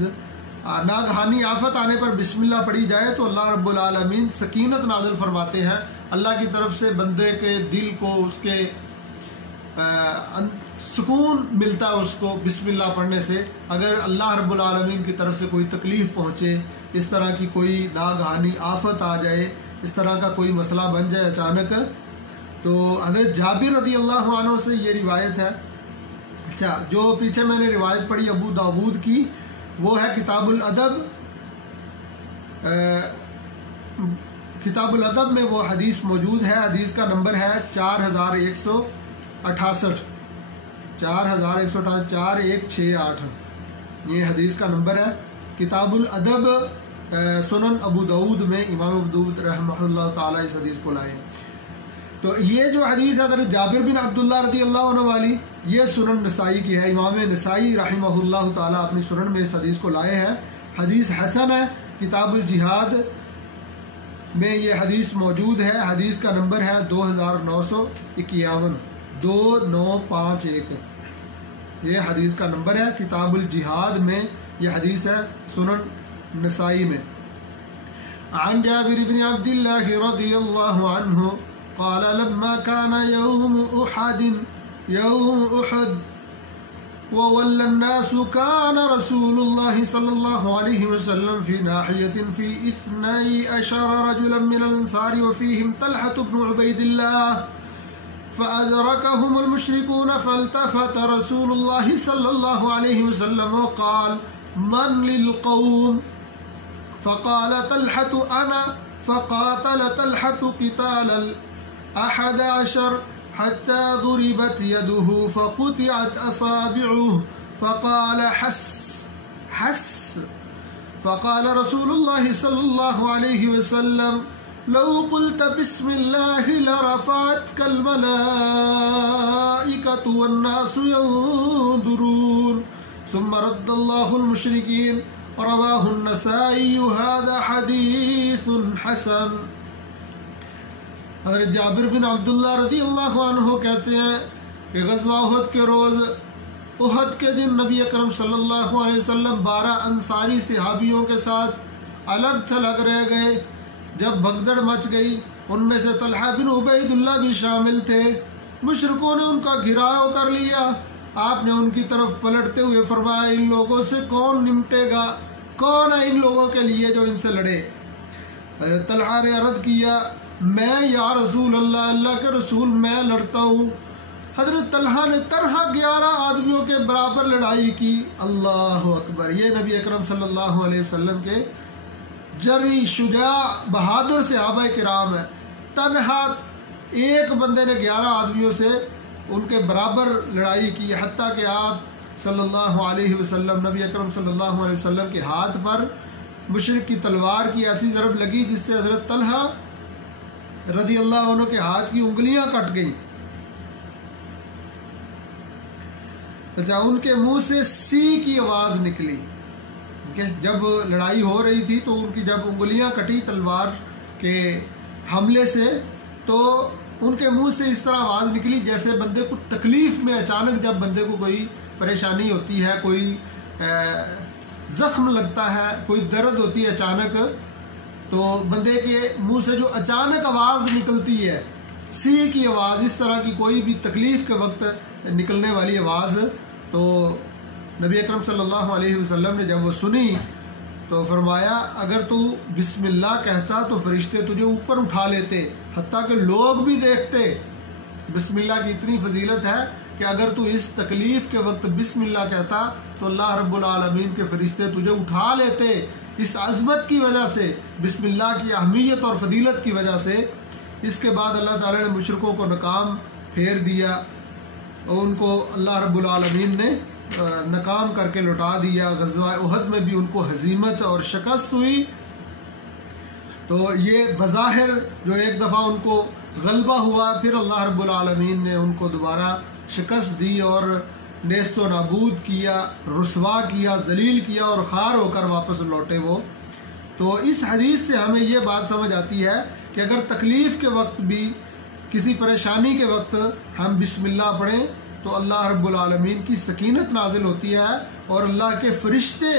ناگہانی آفت آنے پر بسم اللہ پڑھی جائے تو اللہ رب العالمین سکینت نازل فرماتے ہیں، اللہ کی طرف سے بندے کے دل کو اس کے سکون ملتا ہے اس کو بسم اللہ پڑھنے سے۔ اگر اللہ رب العالمین کی طرف سے کوئی تکلیف پہنچے، اس طرح کی کوئی ناگہانی آفت آ جائے، اس طرح کا کوئی مسئلہ بن جائے اچانک، تو حضرت جابر رضی اللہ عنہ سے یہ روایت ہے۔ اچھا، جو پیچھے میں نے روایت پڑھی ابو داود کی، وہ ہے کتاب الادب، کتاب الادب میں وہ حدیث موجود ہے، حدیث کا نمبر ہے 4168، 4168 یہ حدیث کا نمبر ہے۔ کتاب الادب سنن ابو داود میں امام ابو داود رحمہ اللہ تعالیٰ اس حدیث کو لائے۔ تو یہ جو حدیث ہے حضرت جابر بن عبداللہ رضی اللہ عنہ والی، یہ سنن نسائی کی ہے، امام نسائی رحمہ اللہ تعالیٰ اپنی سنن میں اس حدیث کو لائے ہیں۔ حدیث حسن ہے، کتاب الجہاد میں یہ حدیث موجود ہے. حدیث کا نمبر ہے 2951 2951. یہ حدیث کا نمبر ہے. کتاب الجہاد میں یہ حدیث ہے، سنن نسائی میں. عن جابر بن عبد الله رضي الله عنه قال لما كان يوم أحد وولى الناس كان رسول الله صلى الله عليه وسلم في ناحية في 12 رجلا من الأنصار وفيهم طلحة بن عبيد الله فأدركهم المشركون فالتفت رسول الله صلى الله عليه وسلم وقال من للقوم فقال طلحة أنا فقاتل طلحة قتال 11 حتى ضربت يده فقطعت أصابعه فقال حس فقال رسول الله صلى الله عليه وسلم لو قلت بسم الله لرفعتك الملائكة والناس ينظرون ثم رد الله المشركين. رواه النسائی. هذا حدیث حسن. حضرت جابر بن عبداللہ رضی اللہ عنہ کہتے ہیں کہ غزوہ احد کے روز، احد کے دن نبی اکرم صلی اللہ علیہ وسلم 12 انصاری صحابیوں کے ساتھ الگ تھلگ رہ گئے. جب بھگدڑ مچ گئی، ان میں سے طلحہ بن عبید اللہ بھی شامل تھے. مشرکوں نے ان کا گھیراؤ کر لیا. آپ نے ان کی طرف پلٹتے ہوئے فرمایا ان لوگوں سے کون نمٹے گا؟ کون ہے ان لوگوں کے لیے جو ان سے لڑے؟ حضرت طلحہ نے عرض کیا میں یا رسول اللہ، اللہ کے رسول میں لڑتا ہوں. حضرت طلحہ نے طرح 11 آدمیوں کے برابر لڑائی کی. اللہ اکبر. یہ نبی اکرم صلی اللہ علیہ وسلم کے جری شجاع بہادر صحابہ کرام ہے. تنہا ایک بندے نے 11 آدمیوں سے ان کے برابر لڑائی کی، حتیٰ کہ آپ صلی اللہ علیہ وسلم، نبی اکرم صلی اللہ علیہ وسلم کے ہاتھ پر مشرک کی تلوار کی ایسی ضرب لگی جس سے حضرت طلحہ رضی اللہ عنہ کے ہاتھ کی انگلیاں کٹ گئیں. ان کے منہ سے سی کی آواز نکلی. جب لڑائی ہو رہی تھی تو ان کی جب انگلیاں کٹی تلوار کے حملے سے، تو ان کے منہ سے اس طرح آواز نکلی جیسے بندے کو تکلیف میں اچانک جب بندے کو کوئی پریشانی ہوتی ہے، کوئی زخم لگتا ہے، کوئی درد ہوتی ہے اچانک، تو بندے کے منہ سے جو اچانک آواز نکلتی ہے سی کی آواز، اس طرح کی کوئی بھی تکلیف کے وقت نکلنے والی آواز، تو نبی اکرم صلی اللہ علیہ وسلم نے جب وہ سنی تو فرمایا اگر تو بسم اللہ کہتا تو فرشتے تجھے اوپر اٹھا لیتے، حتیٰ کہ لوگ بھی دیکھتے. بسم اللہ کی اتنی فضیلت ہے کہ اگر تو اس تکلیف کے وقت بسم اللہ کہتا تو اللہ رب العالمین کے فرشتے تجھے اٹھا لیتے. اس عظمت کی وجہ سے، بسم اللہ کی اہمیت اور فضیلت کی وجہ سے، اس کے بعد اللہ تعالیٰ نے مشرکوں کو ناکام پھیر دیا اور ان کو اللہ رب العالمین نے ناکام کر کے لوٹا دیا. غزوہ احد میں بھی ان کو ہزیمت اور شکست ہوئی. تو یہ بظاہر جو ایک دفعہ ان کو غلبہ ہوا، پھر اللہ رب العالمین نے ان کو دوبارہ شکست دی اور نیست و نابود کیا، رسوا کیا، ذلیل کیا اور خوار ہو کر واپس لوٹے وہ. تو اس حدیث سے ہمیں یہ بات سمجھ آتی ہے کہ اگر تکلیف کے وقت بھی، کسی پریشانی کے وقت ہم بسم اللہ پڑھیں تو اللہ رب العالمین کی سکینت نازل ہوتی ہے اور اللہ کے فرشتے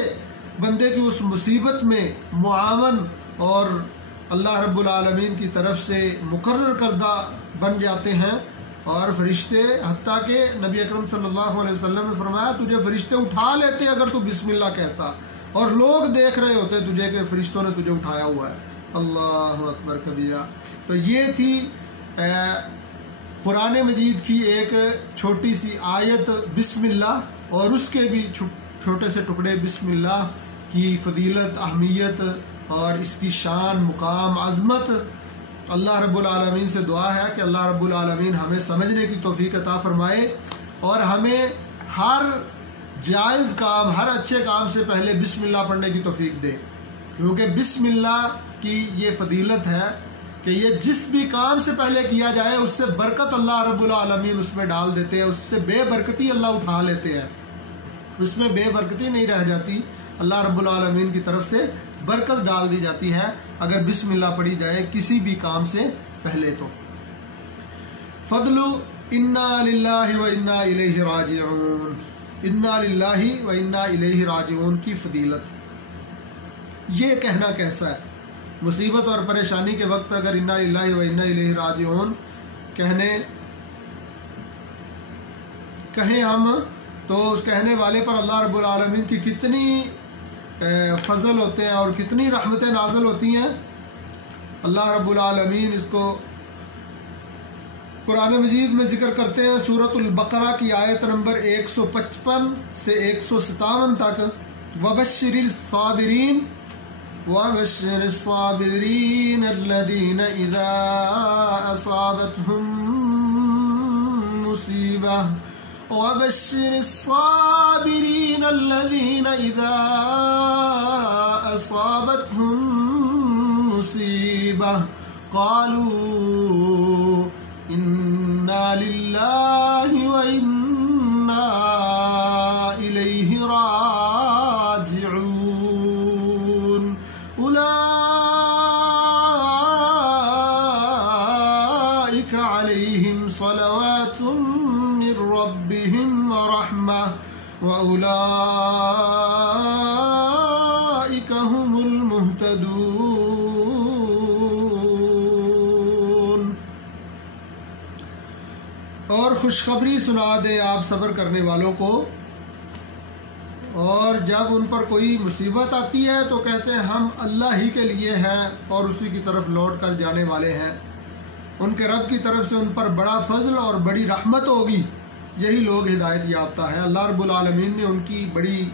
بندے کی اس مصیبت میں معاون اور اللہ رب العالمین کی طرف سے مقرر کردہ بن جاتے ہیں. اور فرشتے، حتیٰ کہ نبی اکرم صلی اللہ علیہ وسلم نے فرمایا تجھے فرشتے اٹھا لیتے اگر تو بسم اللہ کہتا، اور لوگ دیکھ رہے ہوتے تجھے کہ فرشتوں نے تجھے اٹھایا ہوا ہے. اللہ اکبر کبیرہ. تو یہ تھی قرآن مجید کی ایک چھوٹی سی آیت بسم اللہ، اور اس کے بھی چھوٹے سے ٹکڑے بسم اللہ کی فضیلت، اہمیت اور اس کی شان، مقام، عظمت. اللہ رب العالمین سے دعا ہے کہ اللہ رب العالمین ہمیں سمجھنے کی توفیق عطا فرمائے اور ہمیں ہر جائز کام، ہر اچھے کام سے پہلے بسم اللہ پڑھنے کی توفیق دے، کیونکہ بسم اللہ کی یہ فضیلت ہے کہ یہ جس بھی کام سے پہلے کیا جائے اس سے برکت اللہ رب العالمین اس میں ڈال دیتے ہیں، اس سے بے برکتی اللہ اٹھا لیتے ہیں، اس میں بے برکتی نہیں رہ جاتی، اللہ رب العالمین کی طرف سے برکت ڈال دی جاتی ہے اگر بسم اللہ پڑھی جائے کسی بھی کام سے پہلے. تو فضل انا للہ و انا الیہ راجعون، انا للہ و انا الیہ راجعون کی فضیلت. یہ کہنا کیسا ہے؟ مصیبت اور پریشانی کے وقت اگر انا للہ و انا الیہ راجعون کہیں ہم، تو اس کہنے والے پر اللہ رب العالمین کی کتنی فضل ہوتے ہیں اور کتنی رحمتیں نازل ہوتی ہیں. اللہ رب العالمین اس کو قرآن مجید میں ذکر کرتے ہیں سورۃ البقرہ کی آیت نمبر 155 سے 157 تک. وبشر الصابرین وبشر الصابرین الذین اذا اصابتهم مصیبہ وبشر الصابرین الذین اذا اصابتهم مصیبہ قالوا انا للہ و انا الیہ راجعون اولئک علیہم صلوات من ربہم ورحمہ واولئک هم المہتدون. اور خوشخبری سنا دیں آپ صبر کرنے والوں کو، اور جب ان پر کوئی مصیبت آتی ہے تو کہتے ہیں ہم اللہ ہی کے لیے ہیں اور اسی کی طرف لوٹ کر جانے والے ہیں، ان کے رب کی طرف سے ان پر بڑا فضل اور بڑی رحمت ہوگی. یہی لوگ ہدایت یافتہ ہیں. اللہ رب العالمین نے ان کی بڑی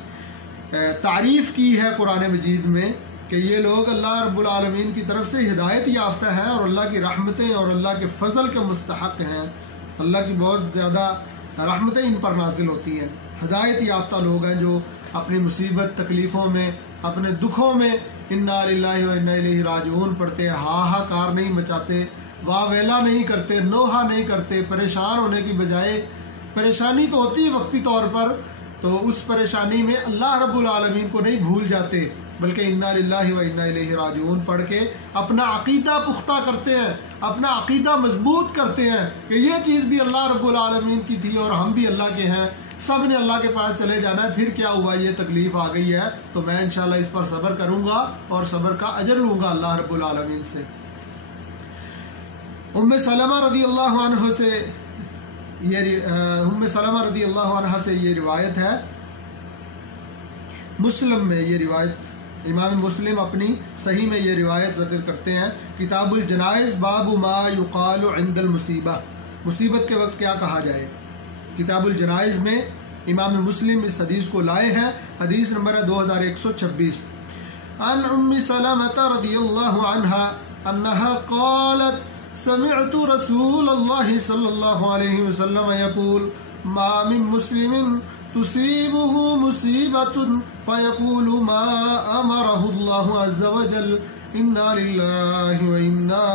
تعریف کی ہے قرآن مجید میں کہ یہ لوگ اللہ رب العالمین کی طرف سے ہدایت یافتہ ہیں اور اللہ کی رحمتیں اور اللہ کے فضل کے مستحق ہیں. اللہ کی بہت زیادہ رحمتیں ان پر نازل ہوتی ہیں. ہدایت یافتہ لوگ ہیں جو اپنی مصیبت تکلیفوں میں، اپنے دکھوں میں انا للہ و انا الیہ راجعون پڑھتے ہیں، ہاہاکار نہیں مچاتے، واہ ویلا نہیں کرتے، نوحہ نہیں کرتے. پریشان ہونے کی بجائے، پریشانی تو ہوتی ہے وقتی طور پر، تو اس پریشانی میں اللہ رب العالمین کو نہیں بھول جاتے، بلکہ انا للہ و انا الیہ راجعون پڑھ کے اپنا عقیدہ پختہ کرتے ہیں، اپنا عقیدہ مضبوط کرتے ہیں کہ یہ چیز بھی اللہ رب العالمین کی تھی اور ہم بھی اللہ کے ہیں، سب نے اللہ کے پاس چلے جانا ہے. پھر کیا ہوا، یہ تکلیف آ گئی ہے تو میں انشاءاللہ اس پر صبر کروں گا اور صبر کا اجر لوں گا اللہ رب العالمین سے. ام سلمہ رضی اللہ عنہ سے یہ روایت ہے، مسلم میں یہ روایت، امام مسلم اپنی صحیح میں یہ روایت ذکر کرتے ہیں. کتاب الجنائز باب ما یقال عند المصیبہ، مصیبت کے وقت کیا کہا جائے. کتاب الجنائز میں امام مسلم اس حدیث کو لائے ہیں. حدیث نمبر ہے 2126. عن ام سلمہ رضی اللہ عنہا انہا قالت سمعت رسول اللہ صلی اللہ علیہ وسلم یقول ما من مسلم تصيبه مصيبة فيقول ما أمره الله عز وجل إنا لله وإنا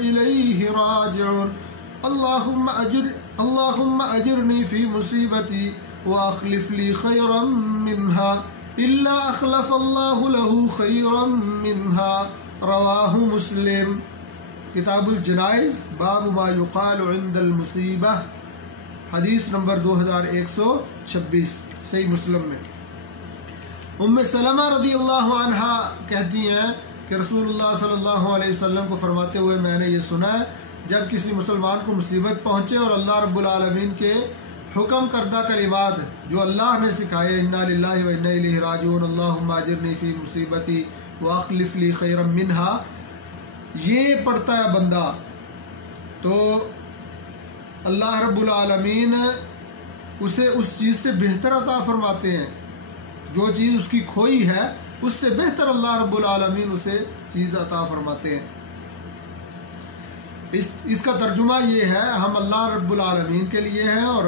إليه راجعون اللهم أجرني في مصيبتي وأخلف لي خيرا منها إلا أخلف الله له خيرا منها رواه مسلم. کتاب الجنائز باب ما يقال عند المصیبہ، حدیث نمبر 2126 صحیح مسلم میں. ام سلمہ رضی اللہ عنہ کہتی ہیں کہ رسول اللہ صلی اللہ علیہ وسلم کو فرماتے ہوئے میں نے یہ سنا ہے، جب کسی مسلمان کو مصیبت پہنچے اور اللہ رب العالمین کے حکم کردہ کلمات جو اللہ نے سکھائے، انا للہ و انا الیہ راجعون اللہم اجرنی فی مصیبتی واخلف لی خیرا منہا، یہ پڑھتا ہے بندہ تو اللہ رب العالمین اسے اس چیز سے بہتر عطا فرماتے ہیں. جو چیز اس کی کھوئی ہے اس سے بہتر اللہ رب العالمین اسے چیز عطا فرماتے ہیں. اس کا ترجمہ یہ ہے، ہم اللہ رب العالمین کے لیے ہیں اور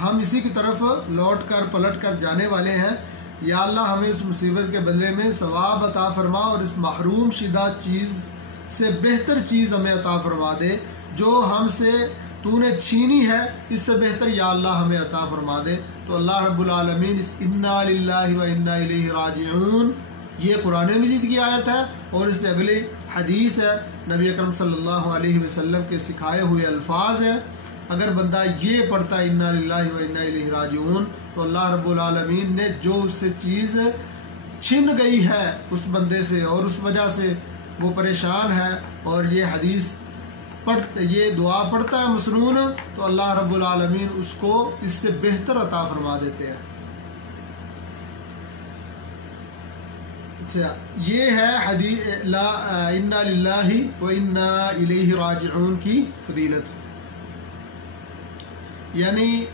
ہم اسی کی طرف لوٹ کر پلٹ کر جانے والے ہیں. یا اللہ ہمیں اس مصیبت کے بدلے میں ثواب عطا فرما اور اس محروم شدہ چیز سے بہتر چیز ہمیں عطا فرما دے جو ہم سے تو نے چھینی ہے اس سے بہتر یا اللہ ہمیں عطا فرما دے۔ تو اللہ رب العالمین انا للہ و انا الیہ راجعون یہ قرآن مجید کی آیت ہے، اور اس سے اگلی حدیث ہے، نبی اکرم صلی اللہ علیہ وسلم کے سکھائے ہوئے الفاظ ہیں۔ اگر بندہ یہ پڑھتا ہے انا للہ و انا الیہ راجعون تو اللہ رب العالمین نے جو اس سے چیز چھن گئی ہے اس بندے سے اور اس وجہ سے وہ پریشان ہے اور یہ حدیث یہ دعا پڑھتا ہے مسنون، تو اللہ رب العالمین اس کو اس سے بہتر عطا فرما دیتے ہیں۔ اچھا، یہ ہے حدیث انا للہ و انا الیہ راجعون کی فضیلت۔ یعنی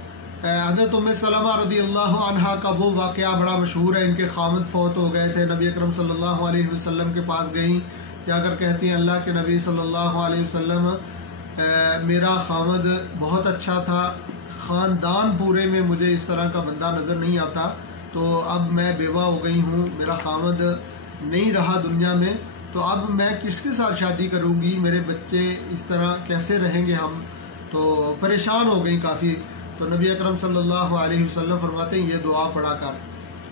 حضرت ام سلمہ رضی اللہ عنہا کا وہ واقعہ بڑا مشہور ہے، ان کے خامد فوت ہو گئے تھے، نبی اکرم صلی اللہ علیہ وسلم کے پاس گئیں، جا کر کہتی ہیں اللہ کے نبی صلی اللہ علیہ وسلم میرا خامد بہت اچھا تھا، خاندان پورے میں مجھے اس طرح کا بندہ نظر نہیں آتا، تو اب میں بیوہ ہو گئی ہوں، میرا خامد نہیں رہا دنیا میں، تو اب میں کس کے ساتھ شادی کروں گی، میرے بچے اس طرح کیسے رہیں گے ہم، تو پریشان ہو گئی کافی۔ تو نبی اکرم صلی اللہ علیہ وسلم فرماتے ہیں یہ دعا پڑھا کر۔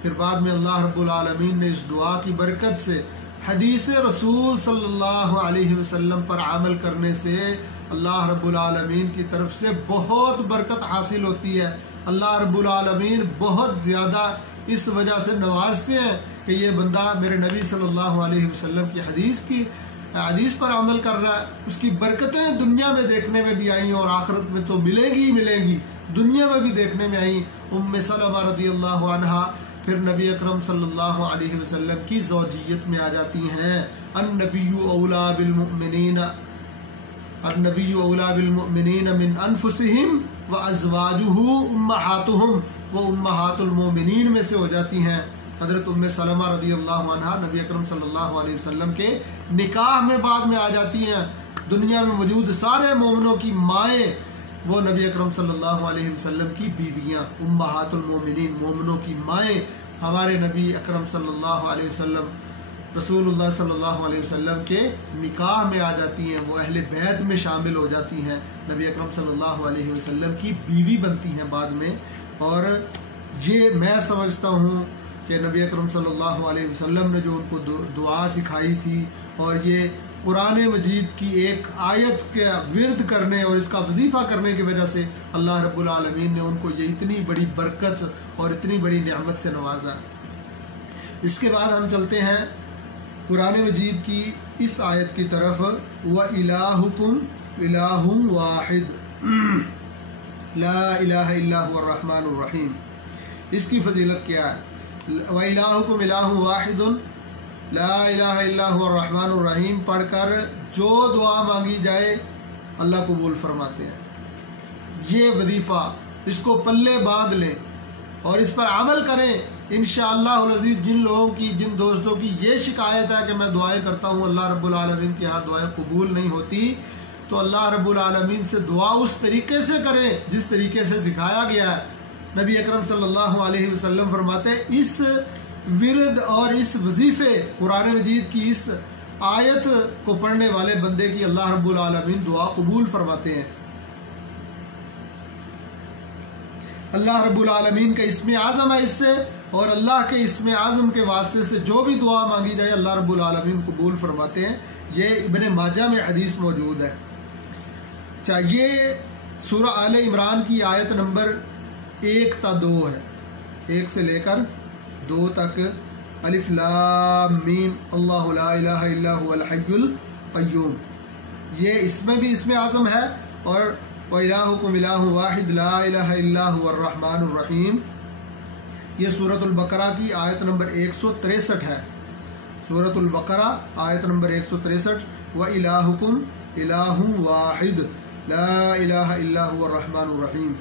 پھر بعد میں اللہ رب العالمین نے اس دعا کی برکت سے حدیث رسول صلی اللہ علیہ وسلم پر عمل کرنے سے اللہ رب العالمین کی طرف سے بہت برکت حاصل ہوتی ہے۔ اللہ رب العالمین بہت زیادہ اس وجہ سے نوازتے ہیں کہ یہ بندہ میرے نبی صلی اللہ علیہ وسلم کی حدیث پر عمل کر رہا ہے، اس کی برکتیں دنیا میں دیکھنے میں بھی آئیں اور آخرت میں تو ملیں گی، دنیا میں بھی دیکھنے میں آئیں۔ ام سلمہ رضی اللہ عنہا پھر نبی اکرم صلی اللہ علیہ وسلم کی زوجیت میں آ جاتی ہیں۔ النبی اولا بالمؤمنین من انفسہم وازواجہ امہاتہم، وہ امہات المؤمنین میں سے ہو جاتی ہیں۔ حضرت ام سلمہ رضی اللہ عنہا نبی اکرم صلی اللہ علیہ وسلم کے نکاح میں بعد میں آ جاتی ہیں۔ دنیا میں موجود سارے مومنوں کی مائیں وہ نبی اکرم صلی اللہ علیہ وسلم کی بیویاں، امہات المومنین، مومنوں کی مائیں ہمارے نبی اکرم صلی اللہ علیہ وسلم رسول اللہ صلی اللہ علیہ وسلم کے نکاح میں آ جاتی ہیں، وہ اہل بیت میں شامل ہو جاتی ہیں، نبی اکرم صلی اللہ علیہ وسلم کی بیوی بنتی ہیں بعد میں۔ اور یہ میں سمجھتا ہوں کہ نبی اکرم صلی اللہ علیہ وسلم نے جو ان کو دعا سکھائی تھی اور یہ قرآن مجید کی ایک آیت کا ورد کرنے اور اس کا وظیفہ کرنے کی وجہ سے اللہ رب العالمین نے ان کو یہ اتنی بڑی برکت اور اتنی بڑی نعمت سے نوازا۔ اس کے بعد ہم چلتے ہیں قرآن مجید کی اس آیت کی طرف، وَإِلَٰهُكُمْ إِلَٰهٌ وَاحِدٌ لَا إِلَٰهَ إِلَّا هُوَ الرَّحْمَٰنُ الرَّحِيمُ۔ اس کی فضیلت کیا ہے؟ وَإِلَٰهُكُمْ إِلَٰهٌ وَاحِدٌ لا الہ الا هو الرحمن الرحیم پڑھ کر جو دعا مانگی جائے اللہ قبول فرماتے ہیں۔ یہ وظیفہ اس کو پلے باندھ لیں اور اس پر عمل کریں، انشاءاللہ العزیز۔ جن لوگوں کی، جن دوستوں کی یہ شکایت ہے کہ میں دعائیں کرتا ہوں اللہ رب العالمین کے ہاں دعائیں قبول نہیں ہوتی، تو اللہ رب العالمین سے دعا اس طریقے سے کریں جس طریقے سے سکھایا گیا ہے۔ نبی اکرم صلی اللہ علیہ وسلم فرماتے ہیں اس ورد اور اس وظیفے قرآن مجید کی اس آیت کو پڑھنے والے بندے کی اللہ رب العالمین دعا قبول فرماتے ہیں۔ اللہ رب العالمین کا اسم اعظم ہے اس سے، اور اللہ کے اسم اعظم کے واسطے سے جو بھی دعا مانگی جائے اللہ رب العالمین قبول فرماتے ہیں۔ یہ ابن ماجہ میں حدیث موجود ہے۔ یہ سورہ آل عمران کی آیت نمبر 1 تا 2 ہے، 1 سے لے کر 2 تک۔ الف لام میم اللہ لا الہ الا هو الحی القیوم، یہ اس میں بھی اسم اعظم ہے، اور وَإِلَٰهُكُمْ إِلَٰهٌ وَاحِدٌ لَا إِلَٰهَ إِلَّا هُوَ الرَّحْمَٰنُ الرَّحِيمُ۔ یہ سورۃ البقرہ کی آیت نمبر 163 ہے۔ سورۃ البقرہ آیت نمبر 163، وَإِلَٰهُكُمْ إِلَٰهٌ وَاحِدٌ لَا إِلَٰهَ إِلَّا هُوَ الرَّحْمَٰنُ الرَّحِيمُ۔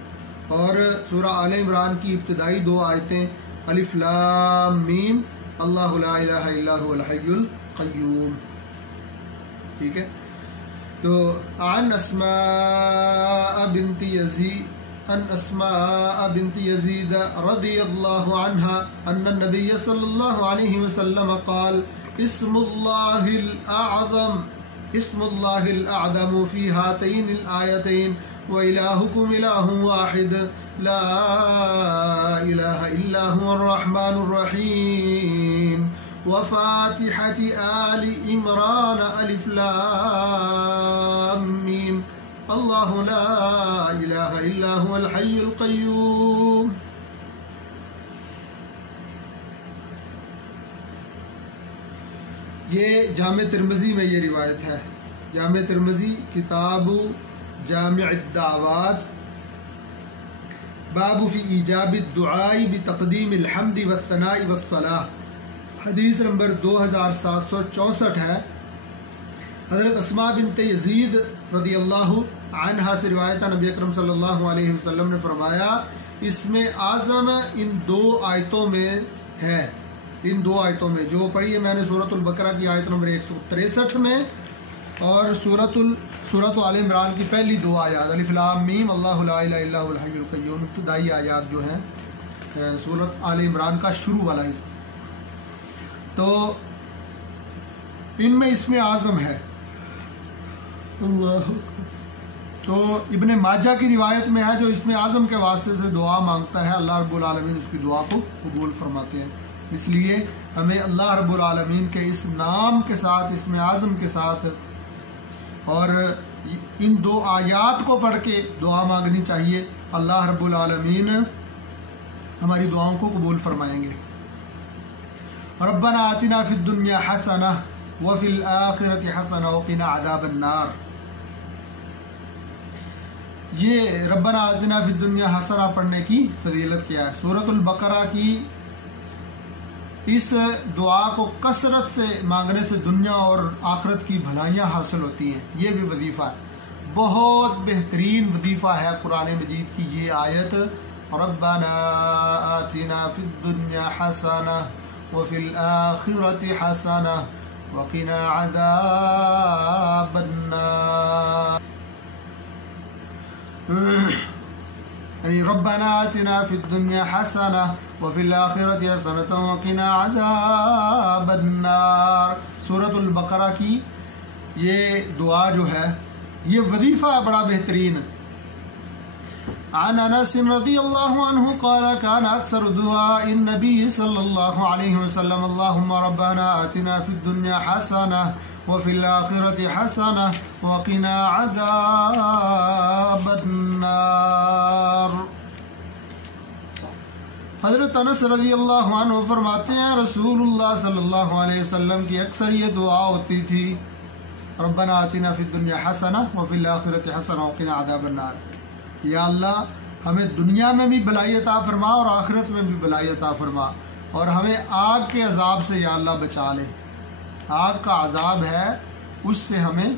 اور سورہ آل عمران کی ابتدائی 2 آیتیں الف لام میم اللہ لا الہ الا هو الحی القیوم، ٹھیک ہے۔ تو عن اسماء بنت یزید رضی اللہ عنہا ان النبی صلی اللہ علیہ وسلم قال اسم اللہ الاعظم فی ہاتین الآیتین وإلهكم إله واحد لا إله إلا هو الرحمن الرحيم وفاتحة آل عمران ألف لام ميم الله لا إله إلا هو الحي القيوم. یہ جامع ترمذی میں یہ روایت ہے. جامع ترمذی کتاب جامع الدعوات باب فی ایجاب الدعاء بتقدیم الحمد والثناء والصلاۃ، حدیث نمبر 2764 ہے. حضرت اسماء بنت یزید رضی اللہ عنہا سے روایت ہے، نبی اکرم صلی اللہ علیہ وسلم نے فرمایا اس میں اعظم ان دو آیتوں میں ہے. ان دو آیتوں میں جو پڑھی ہے میں نے سورۃ البقرہ کی آیت نمبر 163 میں اور سورۃ آل عمران کی پہلی دو آیات الف لام میم اللہ لا الہ الا هو الحی القیوم، ابتدائی آیات جو ہیں سورۃ آل عمران کا شروع والا حصہ، تو ان میں اسم اعظم ہے. اللہ تو ابن ماجہ کی روایت میں ہے جو اسم اعظم کے واسطے سے دعا مانگتا ہے اللہ رب العالمین اس کی دعا کو قبول فرماتے ہیں. اس لیے ہمیں اللہ رب العالمین کے اس نام کے ساتھ، اسم اعظم کے ساتھ اور ان دو آیات کو پڑھ کے دعا مانگنی چاہیے. اللہ رب العالمین ہماری دعاؤں کو قبول فرمائیں گے. ربنا آتنا فی الدنیا حسنہ وفی الآخرۃ حسنہ وقنا عذاب النار. یہ ربنا آتنا فی الدنیا حسنہ پڑھنے کی فضیلت کیا ہے؟ سورۃ البقرہ کی اس دعا کو کثرت سے مانگنے سے دنیا اور آخرت کی بھلائیاں حاصل ہوتی ہیں. یہ بھی وظیفہ ہے، بہت بہترین وظیفہ ہے قرآن مجید کی یہ آیت. ربنا آتنا فی الدنیا حسنہ وفی الآخرۃ حسنہ وقنا عذاب النار. یعنی ربنا آتنا فی الدنیا حسنہ وفی الآخرۃ حسنۃ وقنا عذاب النار. سورۃ البقرہ کی یہ دعا جو ہے یہ وظیفہ بڑا بہترین. عن انس رضی اللہ عنہ قال كان اکثر دعاء النبی صلی اللہ علیہ وسلم اللهم ربنا آتنا فی الدنیا حسنہ وفی الآخرۃ حسنہ وقنا عذاب النار. حضرت انس رضی اللہ عنہ فرماتے ہیں رسول اللہ صلی اللہ علیہ وسلم کی اکثر یہ دعا ہوتی تھی ربنا آتنا فی الدنیا حسنہ وفی الآخرۃ حسنہ وقنا عذاب النار. یا اللہ ہمیں دنیا میں بھی بھلائی عطا فرما اور آخرت میں بھی بھلائی عطا فرما اور ہمیں آگ کے عذاب سے یا اللہ بچا لے. آگ کا عذاب ہے اس سے ہمیں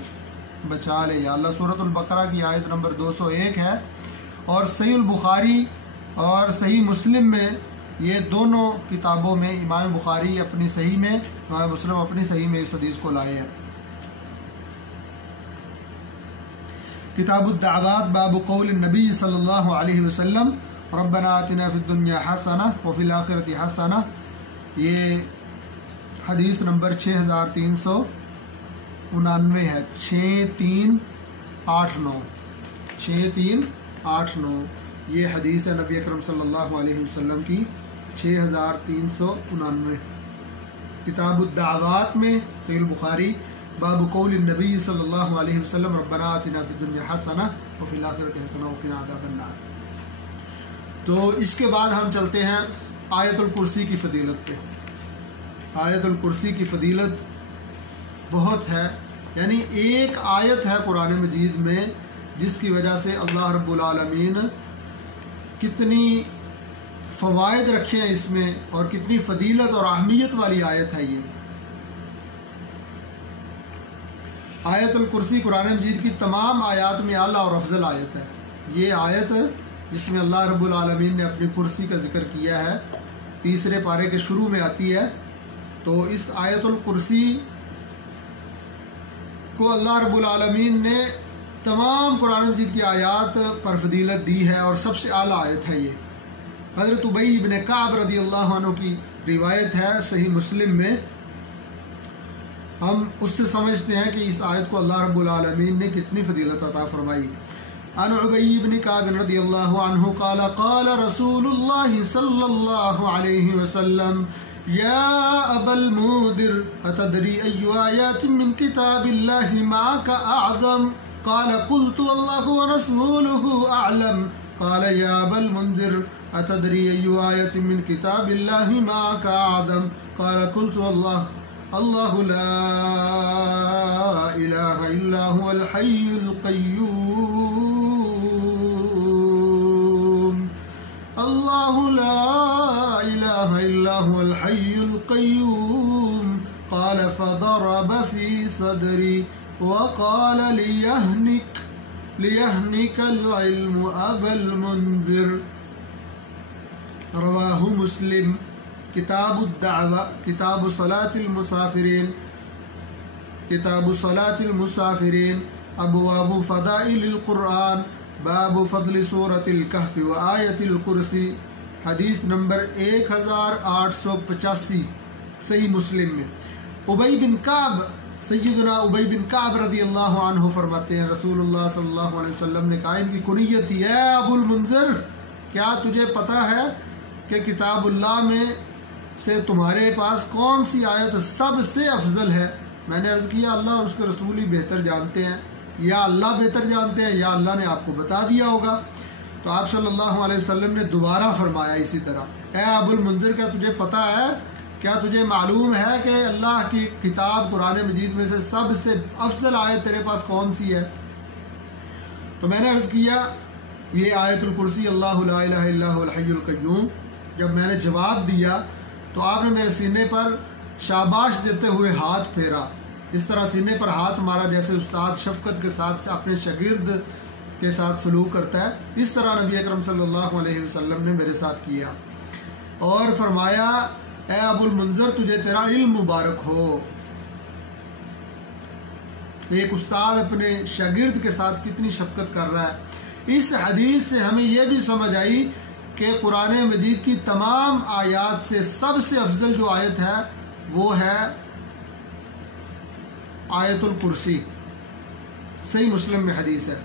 بچا لے یا اللہ. سورۃ البقرہ کی آیت نمبر 201 ہے اور صحیح البخاری اور صحیح مسلم میں یہ دونوں کتابوں میں امام بخاری اپنی صحیح میں، امام مسلم اپنی صحیح میں اس حدیث کو لائے ہیں. کتاب الدعوات باب قول النبی صلی اللہ علیہ وسلم ربنا آتنا فی الدنیا حسنہ وفی الآخرۃ حسنہ، یہ حدیث نمبر 6399 ہے. 6389 یہ حدیث ہے نبی اکرم صلی اللہ علیہ وسلم کی 6399. کتاب الدعوات میں صحیح البخاری باب قول النبی صلی اللہ علیہ وسلم ربنا آتنا فی الدنیا حسنہ وفی الآخرۃ حسنہ وقنا عذاب النار. تو اس کے بعد ہم چلتے ہیں آیت الکرسی کی فضیلت پہ. آیت الکرسی کی فضیلت بہت ہے، یعنی ایک آیت ہے قرآن مجید میں جس کی وجہ سے اللہ رب العالمین کتنی فوائد رکھے ہیں اس میں اور کتنی فضیلت اور اہمیت والی آیت ہے. یہ آیت الکرسی قرآن مجید کی تمام آیات میں اعلیٰ اور افضل آیت ہے. یہ آیت جس میں اللہ رب العالمین نے اپنی کرسی کا ذکر کیا ہے 3 پارے کے شروع میں آتی ہے. تو اس آیت الکرسی کو اللہ رب العالمین نے تمام قرآن مجید کی آیات پر فضیلت دی ہے اور سب سے اعلیٰ آیت ہے. یہ حضرت ابی بن کعب رضی اللہ عنہ کی روایت ہے صحیح مسلم میں. ہم اس سے سمجھتے ہیں کہ اس آیت کو اللہ رب العالمین نے کتنی فضیلت عطا فرمائی. عن عبی بن کعب رضی اللہ عنہ قال قال رسول اللہ صلی اللہ علیہ وسلم یا ابا المنذر اتدری ای آیات من کتاب اللہ معک اعظم قال قلت اللہ ورسولہ اعلم قال یا ابا المنذر اتدری ای آیات من کتاب اللہ معک اعظم قال قلت اللہ لا الہ الا هو الحی القیوم اللہ لا الہ الا هو الحی القیوم قال فضرب في صدری وقال ليهنك العلم ابا المنذر رواہ مسلم کتاب الدعوہ کتاب صلاة المسافرین کتاب صلاة المسافرین ابواب فضائل القرآن باب فضل سورة الکہف و آیت الکرسی حدیث نمبر 1885 صحیح مسلم میں۔ ابی بن کعب سیدنا ابی بن کعب رضی اللہ عنہ فرماتے ہیں رسول اللہ صلی اللہ علیہ وسلم نے کہا ان کی کنیت تھی اے ابو المنذر کیا تجھے پتہ ہے کہ کتاب اللہ میں سے تمہارے پاس کون سی آیت سب سے افضل ہے؟ میں نے عرض کیا اللہ اور اس کے رسول ہی بہتر جانتے ہیں، یا اللہ بہتر جانتے ہیں یا اللہ نے آپ کو بتا دیا ہوگا۔ تو آپ صلی اللہ علیہ وسلم نے دوبارہ فرمایا اسی طرح اے ابو المنذر کیا تجھے پتہ ہے، کیا تجھے معلوم ہے کہ اللہ کی کتاب قرآن مجید میں سے سب سے افضل آیت تیرے پاس کون سی ہے؟ تو میں نے عرض کیا یہ آیت الکرسی اللہ لا الہ الا هو الحی القیوم۔ جب میں نے جواب دیا تو آپ نے میرے سینے پر شاباش دیتے ہوئے ہاتھ پھیرا، اس طرح سینے پر ہاتھ مارا جیسے استاد شفقت کے ساتھ اپنے شاگرد کے ساتھ سلوک کرتا ہے، اس طرح نبی اکرم صلی اللہ علیہ وسلم نے میرے ساتھ کیا اور فرمایا اے ابو المنذر تجھے تیرا علم مبارک ہو۔ ایک استاد اپنے شاگرد کے ساتھ کتنی شفقت کر رہا ہے۔ اس حدیث سے ہمیں یہ بھی سمجھ آئی کہ قرآن مجید کی تمام آیات سے سب سے افضل جو آیت ہے وہ ہے آیت الکرسی، صحیح مسلم میں حدیث ہے۔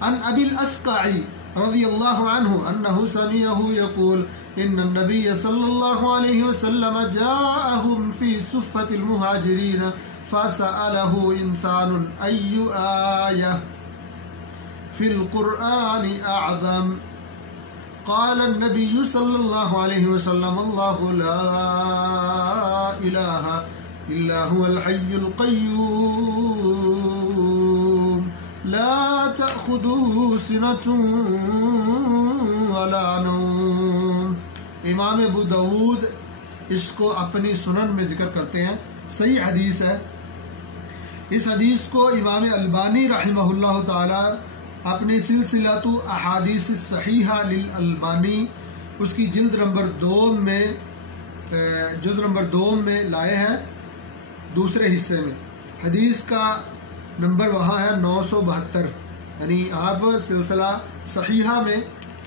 عن ابی الاسقع رضی اللہ عنہ انہ سمعہ یقول ان النبی صلی اللہ علیہ وسلم جاءہم فی صفۃ المہاجرین فسألہ انسان ای آیہ فی القرآن اعظم قال النبی صلی اللہ علیہ وسلم اللہ لا الہ الا هو الحی القیوم لا تأخذه سنة ولا نوم۔ امام ابو داود اس کو اپنی سنن میں ذکر کرتے ہیں، صحیح حدیث ہے۔ اس حدیث کو امام البانی رحمہ اللہ تعالی اپنی سلسلۃ احادیث صحیحہ للالبانی اس کی جلد نمبر 2 میں جز نمبر 2 میں لائے ہیں، دوسرے حصے میں حدیث کا نمبر وہاں ہے 972، یعنی آپ سلسلہ صحیحہ میں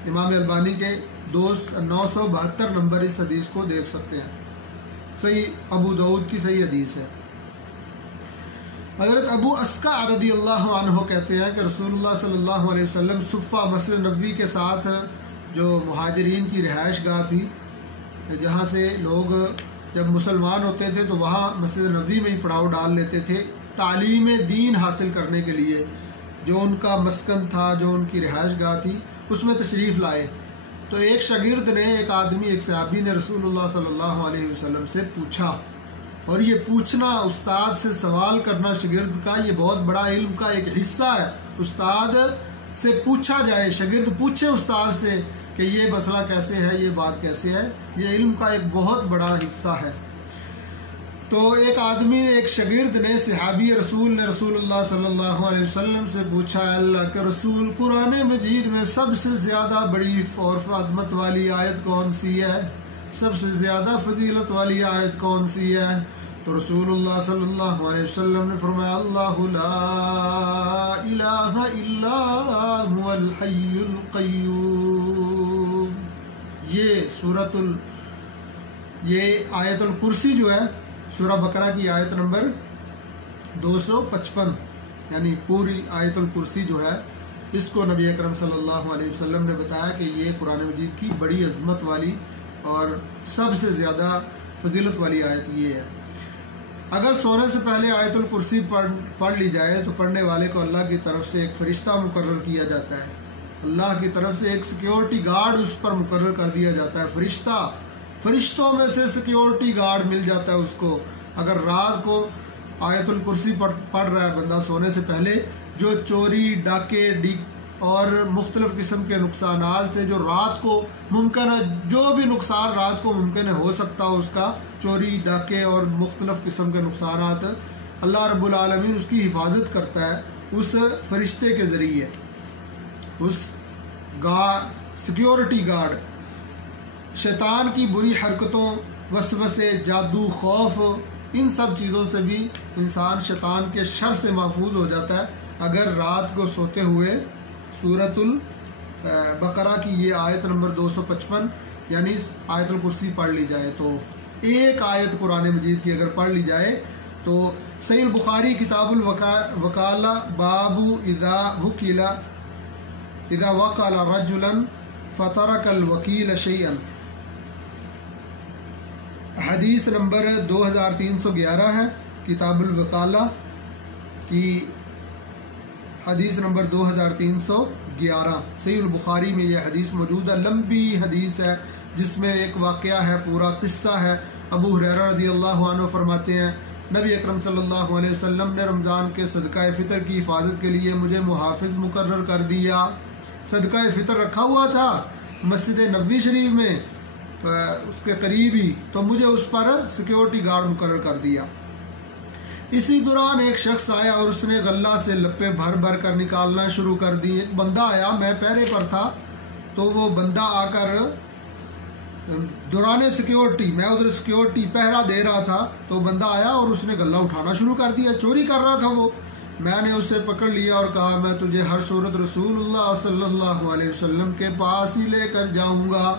امام البانی کے 972 نمبر اس حدیث کو دیکھ سکتے ہیں، صحیح ابو داود کی صحیح حدیث ہے۔ حضرت ابو اسقع رضی اللہ عنہ کہتے ہیں کہ رسول اللہ صلی اللہ علیہ وسلم صفہ مسجد نبوی کے ساتھ جو مہاجرین کی رہائش گاہ تھی، جہاں سے لوگ جب مسلمان ہوتے تھے تو وہاں مسجد نبوی میں ہی پڑاؤ ڈال لیتے تھے تعلیم دین حاصل کرنے کے لیے، جو ان کا مسکن تھا، جو ان کی رہائش گاہ تھی، اس میں تشریف لائے۔ تو ایک شاگرد نے، ایک آدمی، ایک صحابی نے رسول اللہ صلی اللہ علیہ وسلم سے پوچھا، اور یہ پوچھنا، استاد سے سوال کرنا شاگرد کا یہ بہت بڑا علم کا ایک حصہ ہے۔ استاد سے پوچھا جائے، شاگرد پوچھے استاد سے کہ یہ مسئلہ کیسے ہے، یہ بات کیسے ہے، یہ علم کا ایک بہت بڑا حصہ ہے۔ تو ایک آدمی نے، ایک شاگرد نے، صحابی رسول نے رسول اللہ صلی اللہ علیہ وسلم سے پوچھا اللہ کے رسول قرآن مجید میں سب سے زیادہ بڑی اور عظمت والی آیت کون سی ہے، سب سے زیادہ فضیلت والی آیت کون سی ہے؟ تو رسول اللہ صلی اللہ علیہ وسلم نے فرمایا اللہ لا الہ الا هو الحی القیوم۔ یہ آیت الکرسی جو ہے سورہ بقرہ کی آیت نمبر 255، یعنی پوری آیت الکرسی جو ہے اس کو نبی اکرم صلی اللہ علیہ وسلم نے بتایا کہ یہ قرآن مجید کی بڑی عظمت والی اور سب سے زیادہ فضیلت والی آیت یہ ہے۔ اگر سونے سے پہلے آیت الکرسی پڑھ لی جائے تو پڑھنے والے کو اللہ کی طرف سے ایک فرشتہ مقرر کیا جاتا ہے، اللہ کی طرف سے ایک سیکیورٹی گارڈ اس پر مقرر کر دیا جاتا ہے، فرشتوں میں سے سیکیورٹی گارڈ مل جاتا ہے اس کو۔ اگر رات کو آیت الکرسی پڑھ رہا ہے بندہ سونے سے پہلے، جو چوری، ڈاکے اور مختلف قسم کے نقصانات سے جو رات کو ممکن ہے، جو بھی نقصان رات کو ممکن ہے ہو سکتا ہو اس کا، چوری، ڈاکے اور مختلف قسم کے نقصانات، اللہ رب العالمین اس کی حفاظت کرتا ہے اس فرشتے کے ذریعے، اس سیکیورٹی گارڈ۔ شیطان کی بری حرکتوں، وسوسے، جادو، خوف، ان سب چیزوں سے بھی انسان شیطان کے شر سے محفوظ ہو جاتا ہے اگر رات کو سوتے ہوئے سورۃ البقرہ کی یہ آیت نمبر 255 یعنی آیت الکرسی پڑھ لی جائے تو۔ ایک آیت قرآن مجید کی اگر پڑھ لی جائے تو صحیح البخاری کتاب الوکالہ باب اذا وکل رجلا فترک الوکیل شیئا، حدیث نمبر 2311 ہے، کتاب الوکالہ کی حدیث نمبر 2311 صحیح البخاری میں یہ حدیث موجود ہے۔ لمبی حدیث ہے جس میں ایک واقعہ ہے، پورا قصہ ہے۔ ابو ہریرہ رضی اللہ عنہ فرماتے ہیں نبی اکرم صلی اللہ علیہ وسلم نے رمضان کے صدقہ فطر کی حفاظت کے لیے مجھے محافظ مقرر کر دیا۔ صدقہ فطر رکھا ہوا تھا مسجد نبوی شریف میں اس کے قریب ہی، تو مجھے اس پر سیکیورٹی گارڈ مقرر کر دیا۔ اسی دوران ایک شخص آیا اور اس نے غلہ سے لپیں بھر بھر کر نکالنا شروع کر دی۔ ایک بندہ آیا، میں پہرے پر تھا، تو وہ بندہ آ کر دوران سیکیورٹی، میں ادھر سیکیورٹی پہرا دے رہا تھا، تو بندہ آیا اور اس نے غلہ اٹھانا شروع کر دیا، چوری کر رہا تھا وہ۔ میں نے اسے پکڑ لیا اور کہا میں تجھے ہر صورت رسول اللہ صلی اللہ علیہ وسلم کے پاس ہی لے کر جاؤں گا۔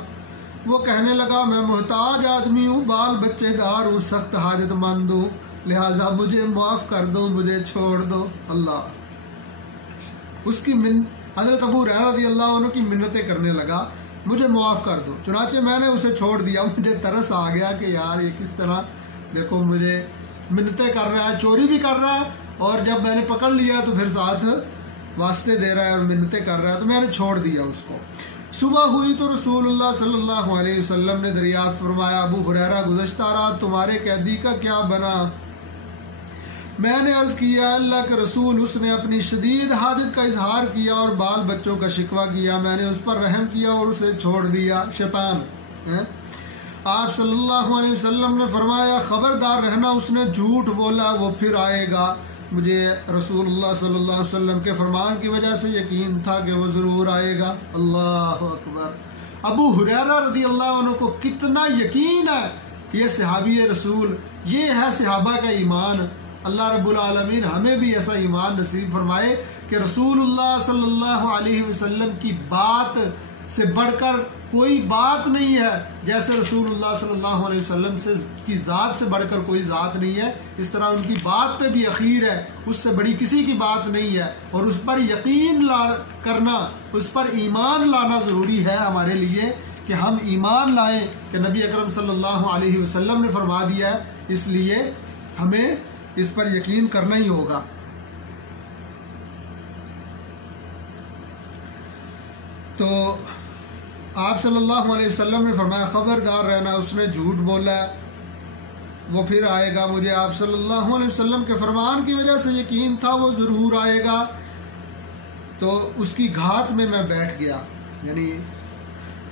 وہ کہنے لگا میں محتاج آدمی ہوں، بال بچے دار ہوں، سخت حاجت مند ہوں، لہٰذا مجھے معاف کر دو، مجھے چھوڑ دو۔ اللہ اس کی حضرت ابو ہریرہ رضی اللہ عنہ کی منتیں کرنے لگا، مجھے معاف کر دو۔ چنانچہ میں نے اسے چھوڑ دیا۔ مجھے ترس آ گیا کہ یار یہ کس طرح، دیکھو مجھے منتیں کر رہا ہے، چوری بھی کر رہا ہے، اور جب میں نے پکڑ لیا تو پھر ساتھ واسطے دے رہا ہے اور منتیں کر رہا ہے، تو میں نے چھوڑ دیا اس کو۔ صبح ہوئی تو رسول اللہ صلی اللہ علیہ وسلم نے دریافت فرمایا ابو ہریرہ گزشتہ رات تمہارے قیدی کا کیا بنا؟ میں نے عرض کیا اللہ کے رسول، اس نے اپنی شدید حاجت کا اظہار کیا اور بال بچوں کا شکوہ کیا، میں نے اس پر رحم کیا اور اسے چھوڑ دیا۔ شیطان آپ صلی اللہ علیہ وسلم نے فرمایا خبردار رہنا، اس نے جھوٹ بولا، وہ پھر آئے گا۔ مجھے رسول اللہ صلی اللہ علیہ وسلم کے فرمان کی وجہ سے یقین تھا کہ وہ ضرور آئے گا۔ اللہ اکبر۔ ابو ہریرہ رضی اللہ عنہ کو کتنا یقین ہے، یہ صحابی رسول، یہ ہے صحابہ کا ایمان۔ اللہ رب العالمین ہمیں بھی ایسا ایمان نصیب فرمائے کہ رسول اللہ صلی اللہ علیہ وسلم کی بات سے بڑھ کر کوئی بات نہیں ہے، جیسے رسول اللہ صلی اللہ علیہ وسلم کی ذات سے بڑھ کر کوئی ذات نہیں ہے، اس طرح ان کی بات پہ بھی اخیر ہے، اس سے بڑی کسی کی بات نہیں ہے، اور اس پر یقین کرنا، اس پر ایمان لانا ضروری ہے ہمارے لیے کہ ہم ایمان لائیں کہ نبی اکرم صلی اللہ علیہ وسلم نے فرما دیا ہے، اس لیے ہمیں اس پر یقین کرنا ہی ہوگا۔ تو آپ صلی اللہ علیہ وسلم نے فرمایا خبردار رہنا، اس نے جھوٹ بولا ہے، وہ پھر آئے گا۔ مجھے آپ صلی اللہ علیہ وسلم کے فرمان کی وجہ سے یقین تھا وہ ضرور آئے گا۔ تو اس کی گھات میں بیٹھ گیا، یعنی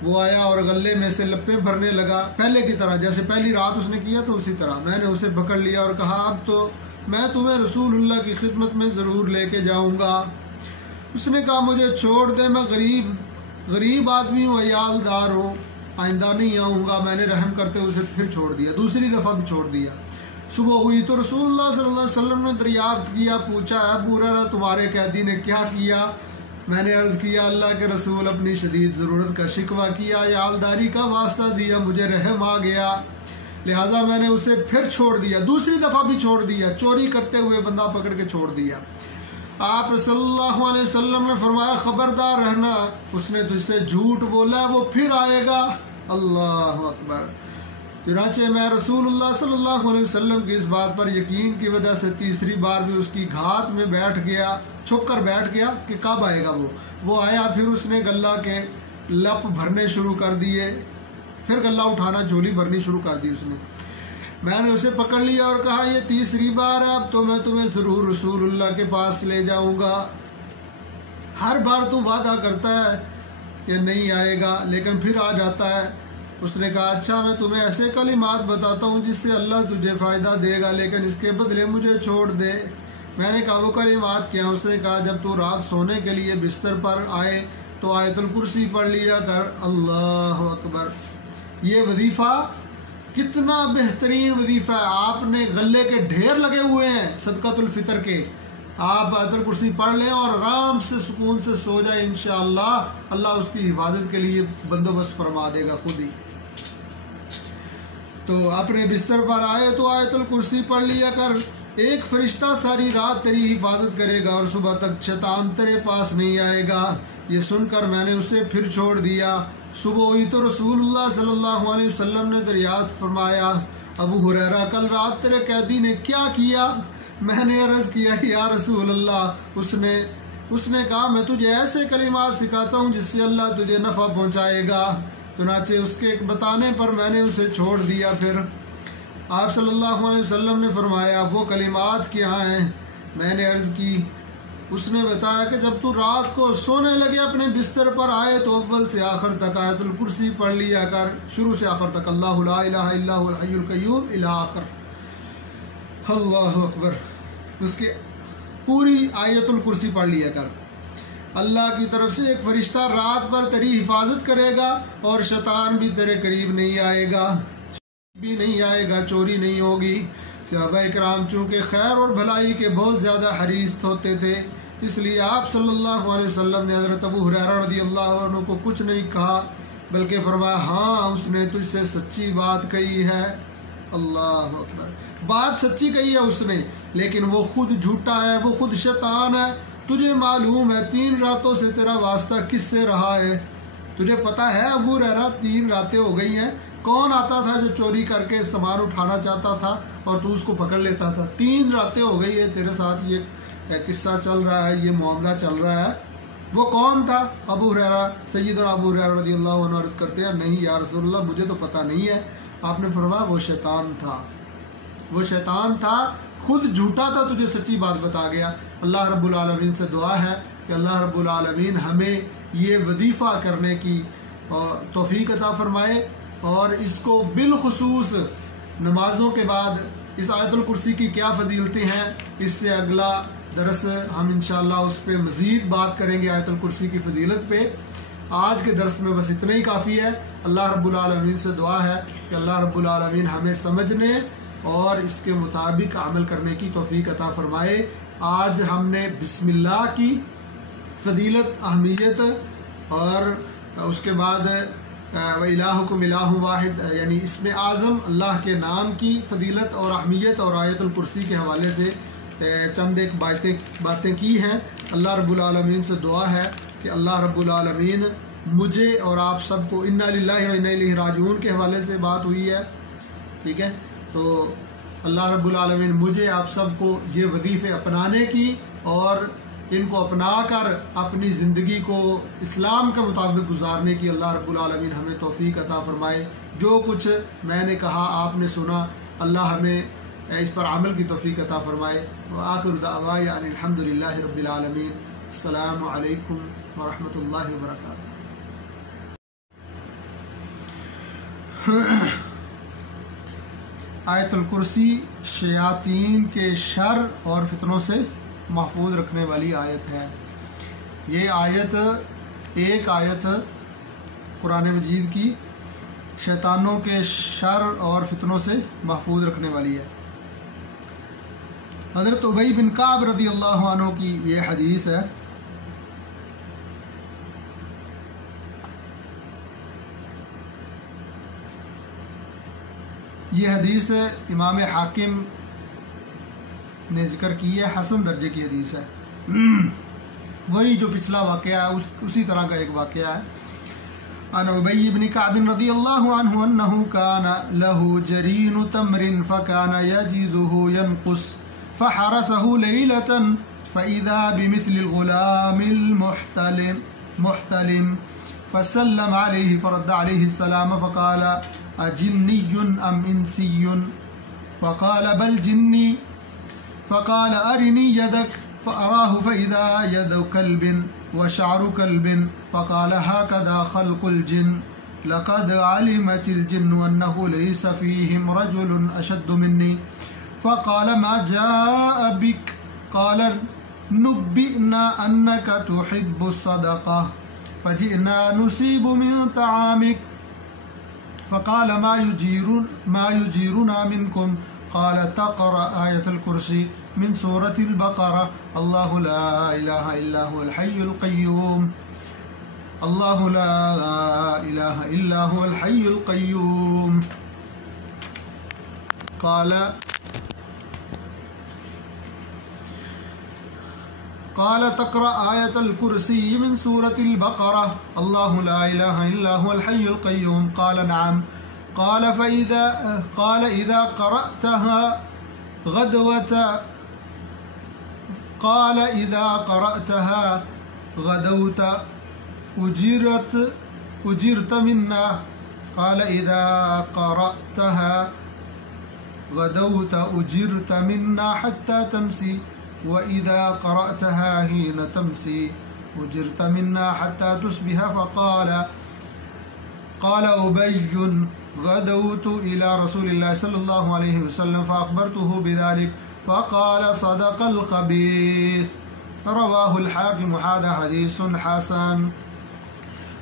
وہ آیا اور غلے میں سے لپیں بھرنے لگا، پہلے کی طرح، جیسے پہلی رات اس نے کیا تو اسی طرح۔ میں نے اسے پکڑ لیا اور کہا اب تو میں تمہیں رسول اللہ کی خدمت میں ضرور لے کے جاؤں گا۔ اس نے کہا مجھے چھوڑ دے، میں غریب آدمی ہوں، عیال دار ہوں، آئندہ نہیں آؤں گا۔ میں نے رحم کرتے اسے پھر چھوڑ دیا، دوسری دفعہ بھی چھوڑ دیا۔ صبح ہوئی تو رسول اللہ صلی اللہ علیہ وسلم نے دریافت کیا، پوچھا ابو ہریرہ تمہارے قیدی نے کیا کیا؟ میں نے عرض کیا اللہ کے رسول اپنی شدید ضرورت کا شکوہ کیا، عیالداری کا واسطہ دیا، مجھے رحم آ گیا، لہٰذا میں نے اسے پھر چھوڑ دیا، دوسری دفعہ بھی چھوڑ دیا، چوری کرتے ہوئے بندہ پکڑ کے چھوڑ دیا۔ آپ صلی اللہ علیہ وسلم نے فرمایا خبردار رہنا، اس نے تجھ سے جھوٹ بولا ہے وہ پھر آئے گا۔ اللہ اکبر۔ چنانچہ میں رسول اللہ صلی اللہ علیہ وسلم کی اس بات پر یقین کی وجہ سے تیسری بار بھی اس کی گھات میں بیٹھ گیا، چھپ کر بیٹھ گیا کہ کب آئے گا وہ آیا، پھر اس نے غلہ کے لپ بھرنے شروع کر دیے، پھر غلہ اٹھانا، جھولی بھرنی شروع کر دی اس نے۔ میں نے اسے پکڑ لیا اور کہا یہ تیسری بار ہے، اب تو میں تمہیں ضرور رسول اللہ کے پاس لے جاؤں گا۔ ہر بار تو وعدہ کرتا ہے کہ نہیں آئے گا لیکن پھر آ جاتا ہے۔ اس نے کہا اچھا میں تمہیں ایسے کلمات بتاتا ہوں جس سے اللہ تجھے فائدہ دے گا، لیکن اس کے بدلے مجھے چھوڑ دے۔ میں نے کہا وہ کلمات کیا؟ اس نے کہا جب تو رات سونے کے لیے بستر پر آئے تو آیت الکرسی پڑھ لیا کر۔ اللہ اکبر۔ یہ وظیفہ کتنا بہترین وظیفہ ہے۔ آپ نے غلے کے ڈھیر لگے ہوئے ہیں صدقۃ الفطر کے، آپ آیت الکرسی پڑھ لیں اور آرام سے سکون سے سو جائیں، انشاءاللہ اللہ اس کی حفاظت کے لیے بندوبست فرما دے گا خود ہی۔ تو اپنے بستر پر آئے تو آیت الکرسی پڑھ لیا کر، ایک فرشتہ ساری رات تیری حفاظت کرے گا اور صبح تک شیطان تیرے پاس نہیں آئے گا۔ یہ سن کر میں نے اسے پھر چھوڑ دیا۔ صبح ہوئی تو رسول اللہ صلی اللہ علیہ وسلم نے دریافت فرمایا ابو ہریرہ کل رات تیرے قیدی نے کیا کیا؟ میں نے عرض کیا کہ یا رسول اللہ اس نے کہا میں تجھے ایسے کلمات سکھاتا ہوں جس سے اللہ تجھے نفع پہنچائے گا۔ چنانچہ اس کے بتانے پر میں نے اسے چھوڑ دیا۔ پھر آپ صلی اللہ علیہ وسلم نے فرمایا وہ کلمات کیا ہیں؟ میں نے عرض کی۔ اس نے بتایا کہ جب تو رات کو سونے لگے اپنے بستر پر آئے تو اول سے آخر تک آیت الکرسی پڑھ لیا کر، شروع سے آخر تک، اللہ لا الہ الا هو الحی القیوم الی آخر۔ اللہ اکبر۔ اس کے پوری آیت الکرسی پڑھ لیا کر۔ اللہ کی طرف سے ایک فرشتہ رات پر تیری حفاظت کرے گا اور شیطان بھی تیرے قریب نہیں آئے گا، چوری نہیں ہوگی۔ صحابہ کرام چونکہ خیر اور بھلائی کے بہت زیادہ حریص ہوتے تھے، اس لیے آپ صلی اللہ علیہ وسلم نے حضرت ابو ہریرہ رضی اللہ عنہ کو کچھ نہیں کہا، بلکہ فرمایا ہاں اس نے تجھ سے سچی بات کہی ہے۔ اللہ اکبر۔ بات سچی کہی ہے اس نے، لیکن وہ خود جھوٹا ہے، وہ خود شیطان ہے۔ تجھے معلوم ہے 3 راتوں سے تیرا واسطہ کس سے رہا ہے؟ تجھے پتا ہے ابو ہریرہ 3 راتیں ہو گئی ہیں، کون آتا تھا جو چوری کر کے سامان اٹھانا چاہتا تھا اور تو اس کو پکڑ لیتا تھا؟ 3 راتیں ہو گئی ہے تیرے ساتھ یہ قصہ چل رہا ہے، یہ معاملہ چل رہا ہے۔ وہ کون تھا؟ ابو ہریرہ، سیدنا ابو ہریرہ رضی اللہ عنہ عرض کرتے ہیں نہیں یا رسول اللہ مجھے تو پتہ نہیں ہے۔ آپ نے فرمایا وہ شیطان تھا، وہ شیطان تھا، خود جھوٹا تھا، تجھے سچی بات بتا گیا۔ اللہ رب العالمین سے دعا ہے کہ اللہ رب العالمین ہمیں یہ وظیفہ کرنے کی توفیق عطا فرمائے، اور اس کو بالخصوص نمازوں کے بعد اس آیت الکرسی کی کیا فضیلتیں ہیں، اس سے اگلا درس ہم انشاءاللہ اس پہ مزید بات کریں گے، آیت الکرسی کی فضیلت پہ۔ آج کے درس میں بس اتنا ہی کافی ہے۔ اللہ رب العالمین سے دعا ہے کہ اللہ رب العالمین ہمیں سمجھنے اور اس کے مطابق عمل کرنے کی توفیق عطا فرمائے۔ آج ہم نے بسم اللہ کی فضیلت، اہمیت، اور اس کے بعد وَإِلَٰهُكُمْ إِلَٰهٌ وَاحِدٌ یعنی اسم اعظم اللہ کے نام کی فضیلت اور اہمیت اور آیت الکرسی کے حوالے سے چند ایک باتیں کی ہیں۔ اللہ رب العالمین سے دعا ہے کہ اللہ رب العالمین مجھے اور آپ سب کو اِنَّا لِلَّهِ وَإِنَّا إِلَيْهِ رَاجِعُونَ کے حوالے سے بات ہوئی ہے، ٹھیک ہے؟ تو اللہ رب العالمین مجھے آپ سب کو یہ وظیفے اپنانے کی اور ان کو اپنا کر اپنی زندگی کو اسلام کے مطابق گزارنے کی اللہ رب العالمین ہمیں توفیق عطا فرمائے۔ جو کچھ میں نے کہا آپ نے سنا، اللہ ہمیں اس پر عمل کی توفیق عطا فرمائے۔ وآخر دعوانا ان الحمد للہ رب العالمین۔ السلام علیکم ورحمۃ اللہ وبرکاتہ۔ آیت الکرسی شیاطین کے شر اور فتنوں سے محفوظ رکھنے والی آیت ہے۔ یہ آیت ایک آیت قرآن مجید کی شیطانوں کے شر اور فتنوں سے محفوظ رکھنے والی ہے۔ حضرت ابی بن کعب رضی اللہ عنہ کی یہ حدیث ہے۔ یہ حدیث امام حاکم نے ذکر کی ہے، حسن درجے کی حدیث ہے۔ وہی جو پچھلا واقعہ ہے اسی طرح کا ایک واقعہ ہے. عن ابی بن کعب رضی اللہ عنہ انہ کان له جرین تمر فکان یجده ینقص فحرسه لیلة فاذا بمثل الغلام المحتلم فسلم عليه فرد عليه السلام فقال اجنی ام انسی فقال بل جنی فقال ارنی یدک فأراه فإذا يد كلب وشعر كلب فقال هكذا خلق الجن لقد علمت الجن أنه ليس فيهم رجل أشد مني فقال ما جاء بك قال نبئنا أنك تحب الصدقة فجئنا نصيب من طعامك فقال ما يجيرنا منكم قال تقرأ آية الكرسي من سورة البقرة الله لا إله إلا هو الحي القيوم الله لا إله إلا هو الحي القيوم قال تقرأ آية الكرسي من سورة البقرة الله لا إله إلا هو الحي القيوم قال نعم قال إذا قرأتها غدوت أجرت منا قال إذا قرأتها غدوت أجرت منا حتى تمسي وإذا قرأتها حين تمسي أجرت منا حتى تصبح قال أبي غدوت إلى رسول الله صلى الله عليه وسلم فأخبرته بذلك فقال صدق الخبيث رواہ الحاکم هذا حدیث حسن.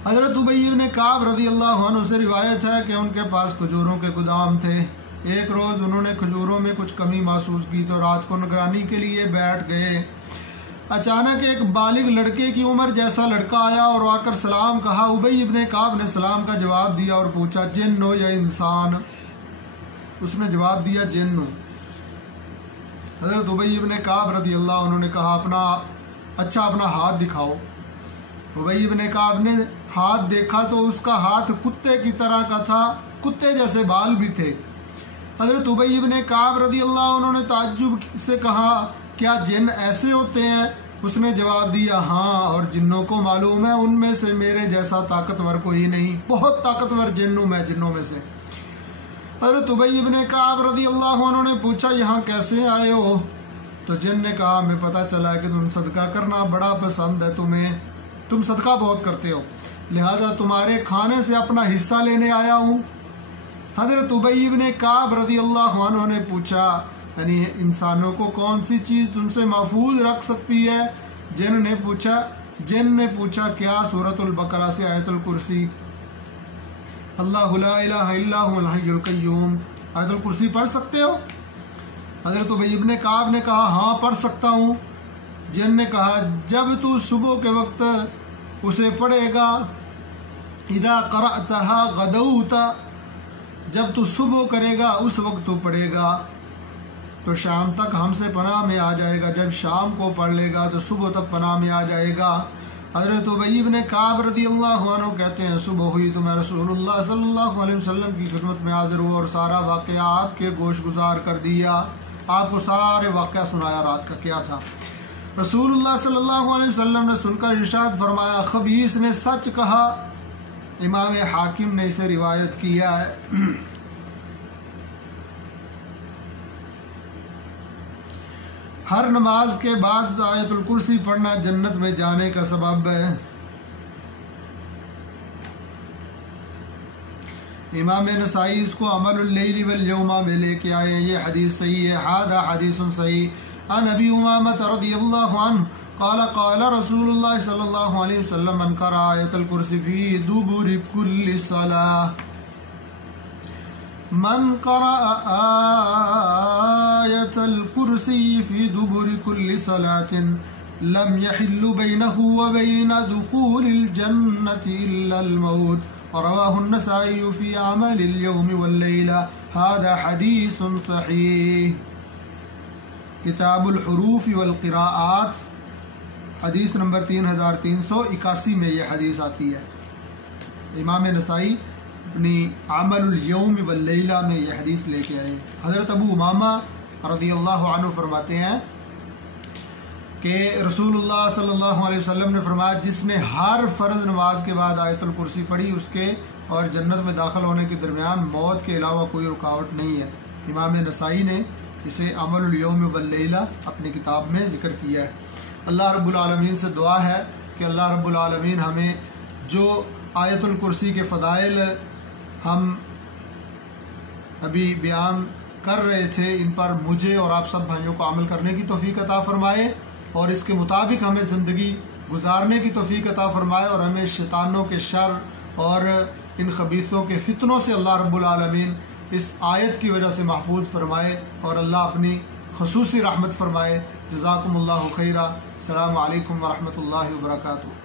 حضرت ابی بن کعب رضی اللہ عنہ سے روایت ہے کہ ان کے پاس کھجوروں کے گودام تھے. ایک روز انہوں نے کھجوروں میں کچھ کمی محسوس کی تو رات کو نگرانی کے لیے بیٹھ گئے. اچانک ایک بالغ لڑکے کی عمر جیسا لڑکا آیا اور آ کر سلام کہا. ابی بن کعب نے سلام کا جواب دیا اور پوچھا جن ہو یا انسان؟ اس نے جواب دیا جن ہو. حضرت ابی بن کعب رضی اللہ عنہ نے کہا اپنا ہاتھ دکھاؤ. ابی بن کعب نے ہاتھ دیکھا تو اس کا ہاتھ کتے کی طرح کا تھا, کتے جیسے بال بھی تھے. حضرت ابی بن کعب رضی اللہ عنہ نے تعجب سے کہا کیا جن ایسے ہوتے ہیں؟ اس نے جواب دیا ہاں, اور جنوں کو معلوم ہے ان میں سے میرے جیسا طاقتور کوئی نہیں, بہت طاقتور جن ہوں میں جنوں میں سے. حضرت ابی بن کعب رضی اللہ عنہ نے پوچھا یہاں کیسے آئے ہو؟ تو جن نے کہا ہمیں پتہ چلا کہ تم صدقہ کرنا بڑا پسند ہے تمہیں, تم صدقہ بہت کرتے ہو, لہذا تمہارے کھانے سے اپنا حصہ لینے آیا ہوں. حضرت ابی بن کعب رضی اللہ عنہ نے پوچھا یعنی انسانوں کو کون سی چیز تم سے محفوظ رکھ سکتی ہے؟ جن نے پوچھا کیا سورۃ البقرہ سے آیت الکرسی اللہ لا الہ الا هو الحی القیوم آیت الکرسی پڑھ سکتے ہو؟ حضرت ابی بن کعب نے کہا ہاں پڑھ سکتا ہوں. جن نے کہا جب تو صبح کے وقت اسے پڑھے گا, اذا قرأتها غدوت, جب تو صبح کرے گا اس وقت تو پڑھے گا تو شام تک ہم سے پناہ میں آ جائے گا, جب شام کو پڑھ لے گا تو صبح تک پناہ میں آ جائے گا. حضرت ابی بن کعب رضی اللہ عنہ کہتے ہیں صبح ہوئی تو میں رسول اللہ صلی اللہ علیہ وسلم کی خدمت میں حاضر ہوا اور سارا واقعہ آپ کے گوش گزار کر دیا, آپ کو سارے واقعہ سنایا رات کا کیا تھا. رسول اللہ صلی اللہ علیہ وسلم نے سن کر ارشاد فرمایا خبیث نے سچ کہا. امام حاکم نے اسے روایت کیا ہے. ہر نماز کے بعد آیت الکرسی پڑھنا جنت میں جانے کا سبب ہے. امام نسائی اس کو عمل اللیل والیوم میں لے کے آئے. یہ حدیث صحیح ہے. ھذا حدیث صحیح. عن ابی امامہ رضی اللہ عنہ قال قال رسول اللہ صلی اللہ علیہ وسلم من قرأ آیت الکرسی فی دبر کل صلاۃ من قرأ آیت الکرسی فی دبر کل صلاۃ لم يحل بینہ وبین دخول الجنة الا الموت. رواہ النسائی فی عمل اليوم واللیلہ. ھذا حدیث صحیح. کتاب الحروف والقراءات حدیث نمبر 3381 میں یہ حدیث آتی ہے۔ امام نسائی اپنی عمل الیوم واللیلہ میں یہ حدیث لے کے آئے۔ حضرت ابو امامہ رضی اللہ عنہ فرماتے ہیں کہ رسول اللہ صلی اللہ علیہ وسلم نے فرمایا جس نے ہر فرض نماز کے بعد آیت الکرسی پڑھی اس کے اور جنت میں داخل ہونے کے درمیان موت کے علاوہ کوئی رکاوٹ نہیں ہے۔ امام نسائی نے اسے عمل الیوم واللیلہ اپنی کتاب میں ذکر کیا ہے۔ اللہ رب العالمین سے دعا ہے کہ اللہ رب العالمین ہمیں جو آیت الکرسی کے فضائل ہم ابھی بیان کر رہے تھے ان پر مجھے اور آپ سب بھائیوں کو عمل کرنے کی توفیق عطا فرمائے اور اس کے مطابق ہمیں زندگی گزارنے کی توفیق عطا فرمائے اور ہمیں شیطانوں کے شر اور ان خبیثوں کے فتنوں سے اللہ رب العالمین اس آیت کی وجہ سے محفوظ فرمائے اور اللہ اپنی خصوصی رحمت فرمائے۔ جزاکم اللہ خیرہ۔ السلام علیکم ورحمۃ اللہ وبرکاتہ۔